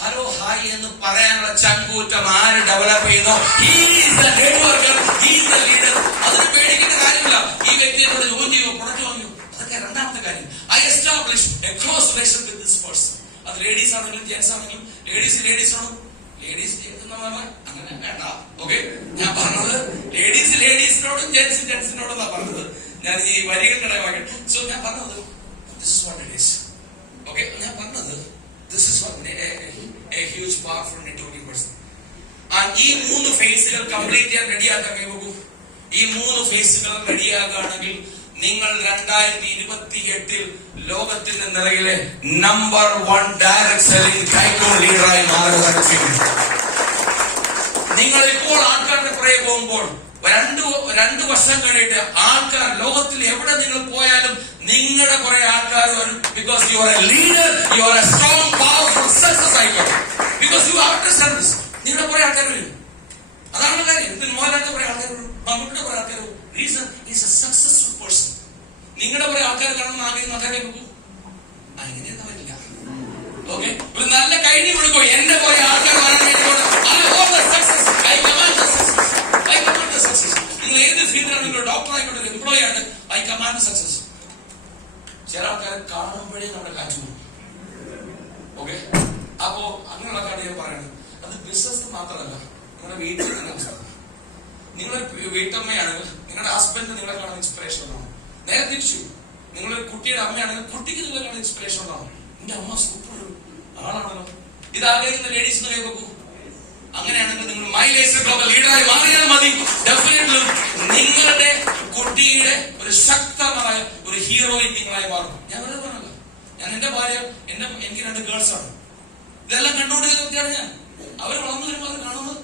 ഹലോ ഹായ് എന്ന് പറയാനുള്ള ചങ്കൂറ്റം ആര് ഡെവലപ്പ് ചെയ്യുന്നോ, അതിന് പേടിക്കേണ്ട കാര്യമില്ല. ഈ വ്യക്തിയോട് ജോയിൻ ചെയ്യുമോ, പ്രൊഡക്റ്റ് വാങ്ങിയോ, അതൊക്കെ രണ്ടാമത്തെ കാര്യം. I establish A close relation with this person. അത് ലേഡീസ് ആണെങ്കിലും ജെന്റ്സ് ആണെങ്കിലും. ലേഡീസ് ആണോ, ലേഡീസ് അങ്ങനെ വേണ്ട. ഓക്കെ, ഞാൻ പറഞ്ഞത് ലേഡീസിനോടും ജെന്റ്സിനോടും പറഞ്ഞത്. ഞാൻ ഈ വരികളുടെ വാക്യം. സോ ഞാൻ പറഞ്ഞത് this is what it is. Okay, ഞാൻ പറഞ്ഞത് this is a huge powerful networking person. ഈ 3 ഫേസുകൾ കംപ്ലീറ്റ് ചെയ്യാൻ റെഡിയാക്കാൻ കഴിയുമോ? ഈ 3 ഫേസുകൾ റെഡിയാക്കുകയാണെങ്കിൽ നിങ്ങൾ 2028 ലോകത്തിന്റെ നിറയിലെ നമ്പർ 1 ഡയറക്ട് സെല്ലിംഗ് ടൈക്കോൺ ലീഡറായി മാറുകയാണ് ചെയ്യുന്നത്. നിങ്ങൾ ഇപ്പോൾ ആൾക്കാരുടെ പുറകെ പോകുമ്പോൾ 2 വർഷം കഴിഞ്ഞിട്ട് ആൾക്കാർ ലോകത്തിൽ എവിടെ നിങ്ങൾ പോയാലും നിങ്ങളുടെ കുറെ ആൾക്കാർ വരും. Because you are A leader, you are A strong powerful success icon. Because you are A service. നിങ്ങളുടെ കുറെ ആൾക്കാർ വരും. അതാണ് കാര്യം. മോഹൻലാലിന്റെ കുറെ ആൾക്കാർ വരും, മമ്മൂട്ടിയുടെ കുറെ ആൾക്കാർ വരും. Reason is A successful person. നിങ്ങളുടെ കുറെ ആൾക്കാർ കാണുന്ന ആഗ്രഹിക്കുന്ന ആൾക്കാരെ പോകും. അങ്ങനെയൊന്നും വരില്ല. ഓക്കെ, ഒരു നല്ല കഴിഞ്ഞു കൊടുക്കും. എന്റെ കുറെ ആൾക്കാർ വരാൻ നിങ്ങൾ ഏത് ഫീൽഡിലാണ്, നിങ്ങൾ ഡോക്ടർ ആയിക്കോട്ടെ, എംപ്ലോയി ആണ്, ഐ കമാൻഡ് സക്സസ്. ചില ആൾക്കാരെ കാണുമ്പോഴേ നമ്മുടെ കാച്ചു പോകും. ഓക്കെ, അപ്പോ അങ്ങനെയുള്ള കാര്യം ഞാൻ പറയുന്നത് അത് ബിസിനസ് മാത്രമല്ല, നിങ്ങളുടെ വീട്ടിൽ തന്നെ അവസ്ഥ. നിങ്ങളൊരു വീട്ടമ്മയാണെങ്കിൽ നിങ്ങളുടെ ഹസ്ബൻഡ് നിങ്ങളെ കാണുന്ന ഇൻസ്പിറേഷൻ ഉണ്ടാവും. നേരെ തിരിച്ചു, നിങ്ങളൊരു കുട്ടിയുടെ അമ്മയാണെങ്കിൽ കുട്ടിക്ക് നിങ്ങളെ കാണുന്ന ഇൻസ്പിറേഷൻ ഉണ്ടാവും. എന്റെ അമ്മ സൂപ്പർ ആളാണല്ലോ. ഇത് ആഗ്രഹിക്കുന്ന ലേഡീസിന് കേൾക്കൂ. അങ്ങനെയാണെങ്കിൽ നിങ്ങൾ മൈലേസ് ഗ്ലോബൽ ലീഡറായി മാറിയാൽ മതി. ഡെഫിനറ്റ്ലി നിങ്ങളുടെ കുട്ടിയുടെ ഒരു ശക്തമായ ഒരു ഹീറോയിൻ നിങ്ങളായി മാറും. ഞാൻ വെറുതെ പറഞ്ഞല്ല, ഞാൻ എന്റെ ഭാര്യ, എനിക്ക് 2 ഗേൾസ് ആണ്. ഇതെല്ലാം കണ്ടുകൊണ്ടിരിക്കുന്ന വ്യക്തിയാണ് ഞാൻ. അവർ വളർന്നു വരുമ്പോൾ അത് കാണുന്നത്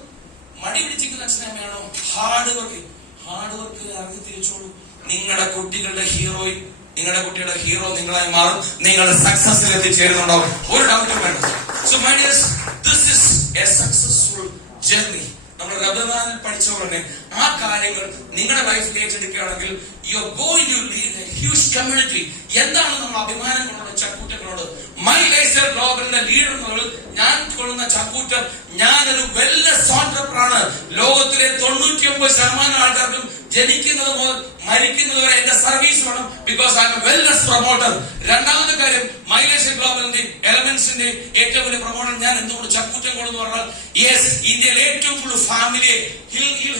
മടി പിടിച്ചിരിക്കുന്ന അച്ഛനമ്മയാണോ? ഹാർഡ് വർക്ക് ഇറങ്ങി തിരിച്ചോളൂ. നിങ്ങളുടെ കുട്ടികളുടെ ഹീറോയിൻ, നിങ്ങളുടെ കുട്ടിയുടെ ഹീറോ നിങ്ങളായി മാറും. നിങ്ങൾ സക്സസിൽ എത്തിച്ചേരുന്നുണ്ടാവും, ഒരു ഡൗട്ടും വേണ്ട. So my dears, this is a successful journey. നമ്മൾ റബദാനിൽ പഠിച്ച പോലെ ആ കാര്യങ്ങൾ നിങ്ങളുടെ ലൈഫിൽ ഏറ്റെടുക്കുകയാണെങ്കിൽ you are going to lead a huge community. എന്താണ് നമ്മൾ അഭിമാനങ്ങളോട് ചക്കൂറ്റങ്ങളോട്? മൈലേസ് ഗ്ലോബലിന്റെ ലീഡർ എന്നുള്ളത് ഞാൻ കൊള്ളുന്ന ചക്കൂറ്റം, ഞാനൊരു വെൽനസ് ഓൺട്രപ്രണർ. ലോകത്തിലെ 99% ആൾക്കാർക്കും ജനിക്കുന്നത് മുതൽ മരിക്കുന്നത് വരെ എന്റെ സർവീസ് വേണം. Because I M A wellness promoter. രണ്ടാമത്തെ കാര്യം, മൈലേസ് ഗ്ലോബലിന്റെ എലമെന്റ്സിന്റെ ഏറ്റവും വലിയ പ്രൊമോട്ടർ ഞാൻ. എന്തുകൊണ്ട് ചക്കൂറ്റം കൊണ്ടെന്ന് പറഞ്ഞാൽ, യെസ്, ഇന്ത്യയിൽ ഏറ്റവും കൂടുതൽ ഫാമിലിയെ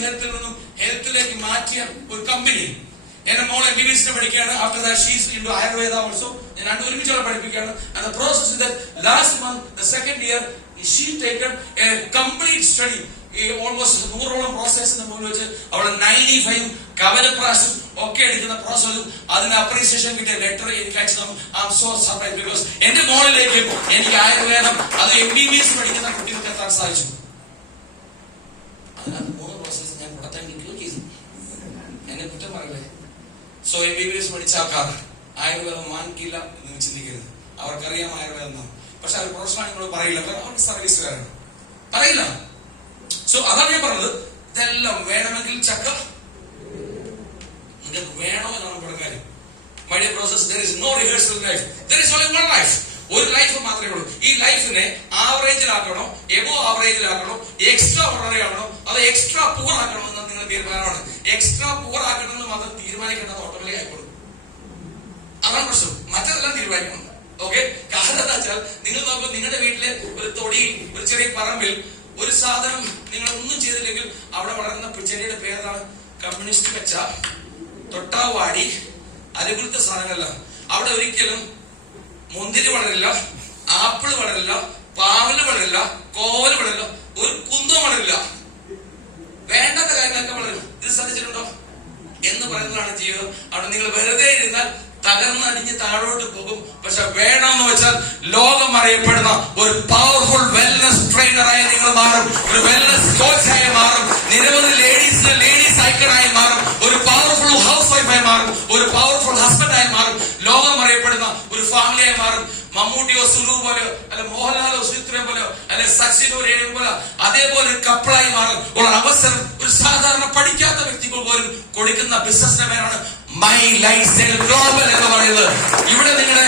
ഹെൽത്തിൽ നിന്നും ഹെൽത്തിലേക്ക് മാറ്റിയ ഒരു കമ്പനി. എന്റെ മോളെ MBBS പഠിക്കുകയാണ്. After that she is into Ayurveda also. ഞാൻ 2 ഒരുമിച്ചുള്ള പഠിപ്പിക്കുകയാണ്. And the process in that last month the second year she taken a complete study. Almost 100ഓളം പ്രോസസ്സിന്റെ മുന്നിൽ വെച്ച് അവള് 95 കവലപ്രാശം ഒക്കെ എടുക്കുന്ന പ്രോസസ്സും അതിന് അപ്രീസിയേഷൻ കിട്ടിയ ലെറ്റർ എനിക്ക് അയച്ചു തന്നു. I am so surprise. Because എന്റെ മോളിലേക്ക് എനിക്ക് ആയുർവേദം അത് MBBS പഠിക്കുന്ന കുട്ടികൾക്ക് എത്താൻ സാധിച്ചു. അതിനകത്ത് 3 പ്രോസസ് ഞാൻ കൊടുത്താൽ ചെയ്തു. എന്നെ കുറ്റം പറയില്ലേ? സോ MBBS പഠിച്ച ആൾക്കാർ ആയുർവേദം വാങ്ങിക്കില്ല എന്ന് ചിന്തിക്കരുത്. അവർക്കറിയാം ആയുർവേദം എന്നാണ്. പക്ഷെ അവർ പ്രൊഫഷണൽ പറയില്ല. അവർക്ക് സർവീസുകാരാണ്, പറയില്ല. സോ അതാണ് ഞാൻ പറഞ്ഞത്. ഇതെല്ലാം വേണമെങ്കിൽ ചക്ക നിങ്ങൾക്ക് വേണോ എന്നാണ് ഇവിടെ കാര്യം. My dear brothers, there is no rehearsal in life. There is only one life. ഒരു ലൈഫ് മാത്രമേ ഉള്ളൂ. ഈ ലൈഫിനെ ആവറേജിലാക്കണോ, എബോ ആവറേജിലാക്കണോ, എക്സ്ട്രാ ഓർഡിനറി ആക്കണോ, അത് എക്സ്ട്രാ പൂർ ആക്കണോ എന്ന് നിങ്ങൾ തീരുമാനമാണ്. എക്സ്ട്രാ പൂർ ആക്കണമെന്ന് മാത്രം തീരുമാനിക്കേണ്ടത് ഓട്ടോമാറ്റിക് ആയിക്കോളും. അതാണ് പ്രശ്നം. മറ്റതെല്ലാം തീരുമാനിക്കണം. ഓക്കെ, കാരണം എന്താ വെച്ചാൽ നിങ്ങൾ നോക്കുമ്പോൾ നിങ്ങളുടെ വീട്ടിലെ ഒരു തൊടിയിൽ, ഒരു ചെറിയ പറമ്പിൽ ഒരു സാധനം നിങ്ങൾ ഒന്നും ചെയ്തില്ലെങ്കിൽ അവിടെ വളരുന്ന ചെടിയുടെ പേരാണ് കമ്മ്യൂണിസ്റ്റ് വെച്ച, തൊട്ടാവാടി, അരകുലത്തെ സാധനങ്ങളല്ല. അവിടെ ഒരിക്കലും മുന്തിരി വളരില്ല, ആപ്പിൾ വളരില്ല, പാവല് വളരില്ല, കോവല് വളരില്ല, ഒരു കുന്തം വളരില്ല. വേണ്ടാത്ത കാര്യങ്ങളൊക്കെ വളരും. ഇത് ശ്രദ്ധിച്ചിട്ടുണ്ടോ എന്ന് പറയുന്നതാണ് ജീവിതം. അവിടെ നിങ്ങൾ വെറുതെ ഇരുന്നാൽ തകർന്നടിഞ്ഞ് താഴോട്ട് പോകും. പക്ഷെ വേണമെന്ന് വെച്ചാൽ ലോകം അറിയപ്പെടുന്ന ഒരു പവർഫുൾ വെൽനസ് ട്രെയിനറായി നിങ്ങൾ മാറും, ഒരു വെൽനസ് കോച്ചായി മാറും, നിരവധി ലേഡീസ് ഐക്കണായി മാറും, ഒരു പവർഫുൾ ഹൗസ് വൈഫായി മാറും, ഒരു പവർഫുൾ ഹസ്ബൻഡായി മാറും, ലോകം അറിയപ്പെടുന്ന ഒരു ഫാമിലിയായി മാറും. മമ്മൂട്ടിയോ സുലു പോലെയോ അല്ലെ മോഹൻലാലോ സുചിത്രയോ പോലെയോ അല്ലെ സച്ചിനോ രേണു പോലെ അതേപോലെ ഒരു കപ്പിളായി മാറും ഉള്ള അവസരം ഒരു സാധാരണ പഠിക്കാത്ത വ്യക്തികൾ പോലും കൊടുക്കുന്ന ബിസിനസിന്റെ പേരാണ് മൈ ലൈഫ് സ്റ്റൈൽ ഗ്ലോബൽ എന്ന് പറയുന്നത്. ഇവിടെ നിങ്ങളുടെ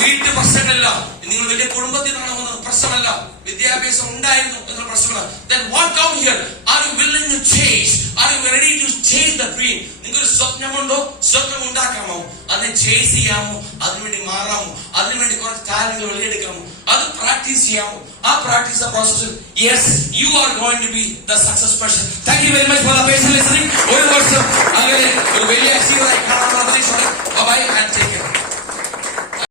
വീട്ടു പ്രശ്നങ്ങളില്ല, നിങ്ങൾ വലിയ കുടുംബത്തിൽ നിന്നാണ് വന്നത്, പ്രശ്നമല്ല, വിദ്യാഭ്യാസം ഉണ്ടായിരുന്നു എന്നുള്ള പ്രശ്നമല്ല. Then what come here? Are you willing to change? Are you ready to change the dream? നിങ്ങൾക്കൊരു സ്വപ്നമുണ്ടോ? സ്വപ്നം ഉണ്ടാക്കാമോ? അതിനെ ചേസ് ചെയ്യാമോ? അതിനുവേണ്ടി മാറാമോ? അതിനുവേണ്ടി കുറച്ച് കാര്യങ്ങൾ വെളിയെടുക്കാമോ? അത് പ്രാക്ടീസ് ചെയ്യാമോ? ആ പ്രാക്ടീസ് പ്രോസസ്സിൽ yes, you are going to be the success person. Thank you very much for the patient listening. ഒരു വർഷം അങ്ങനെ ഒരു വലിയ അച്ചീവറായി കാണാൻ പ്രതീക്ഷയോടെ ബൈ ആൻഡ് ടേക്ക് കെയർ.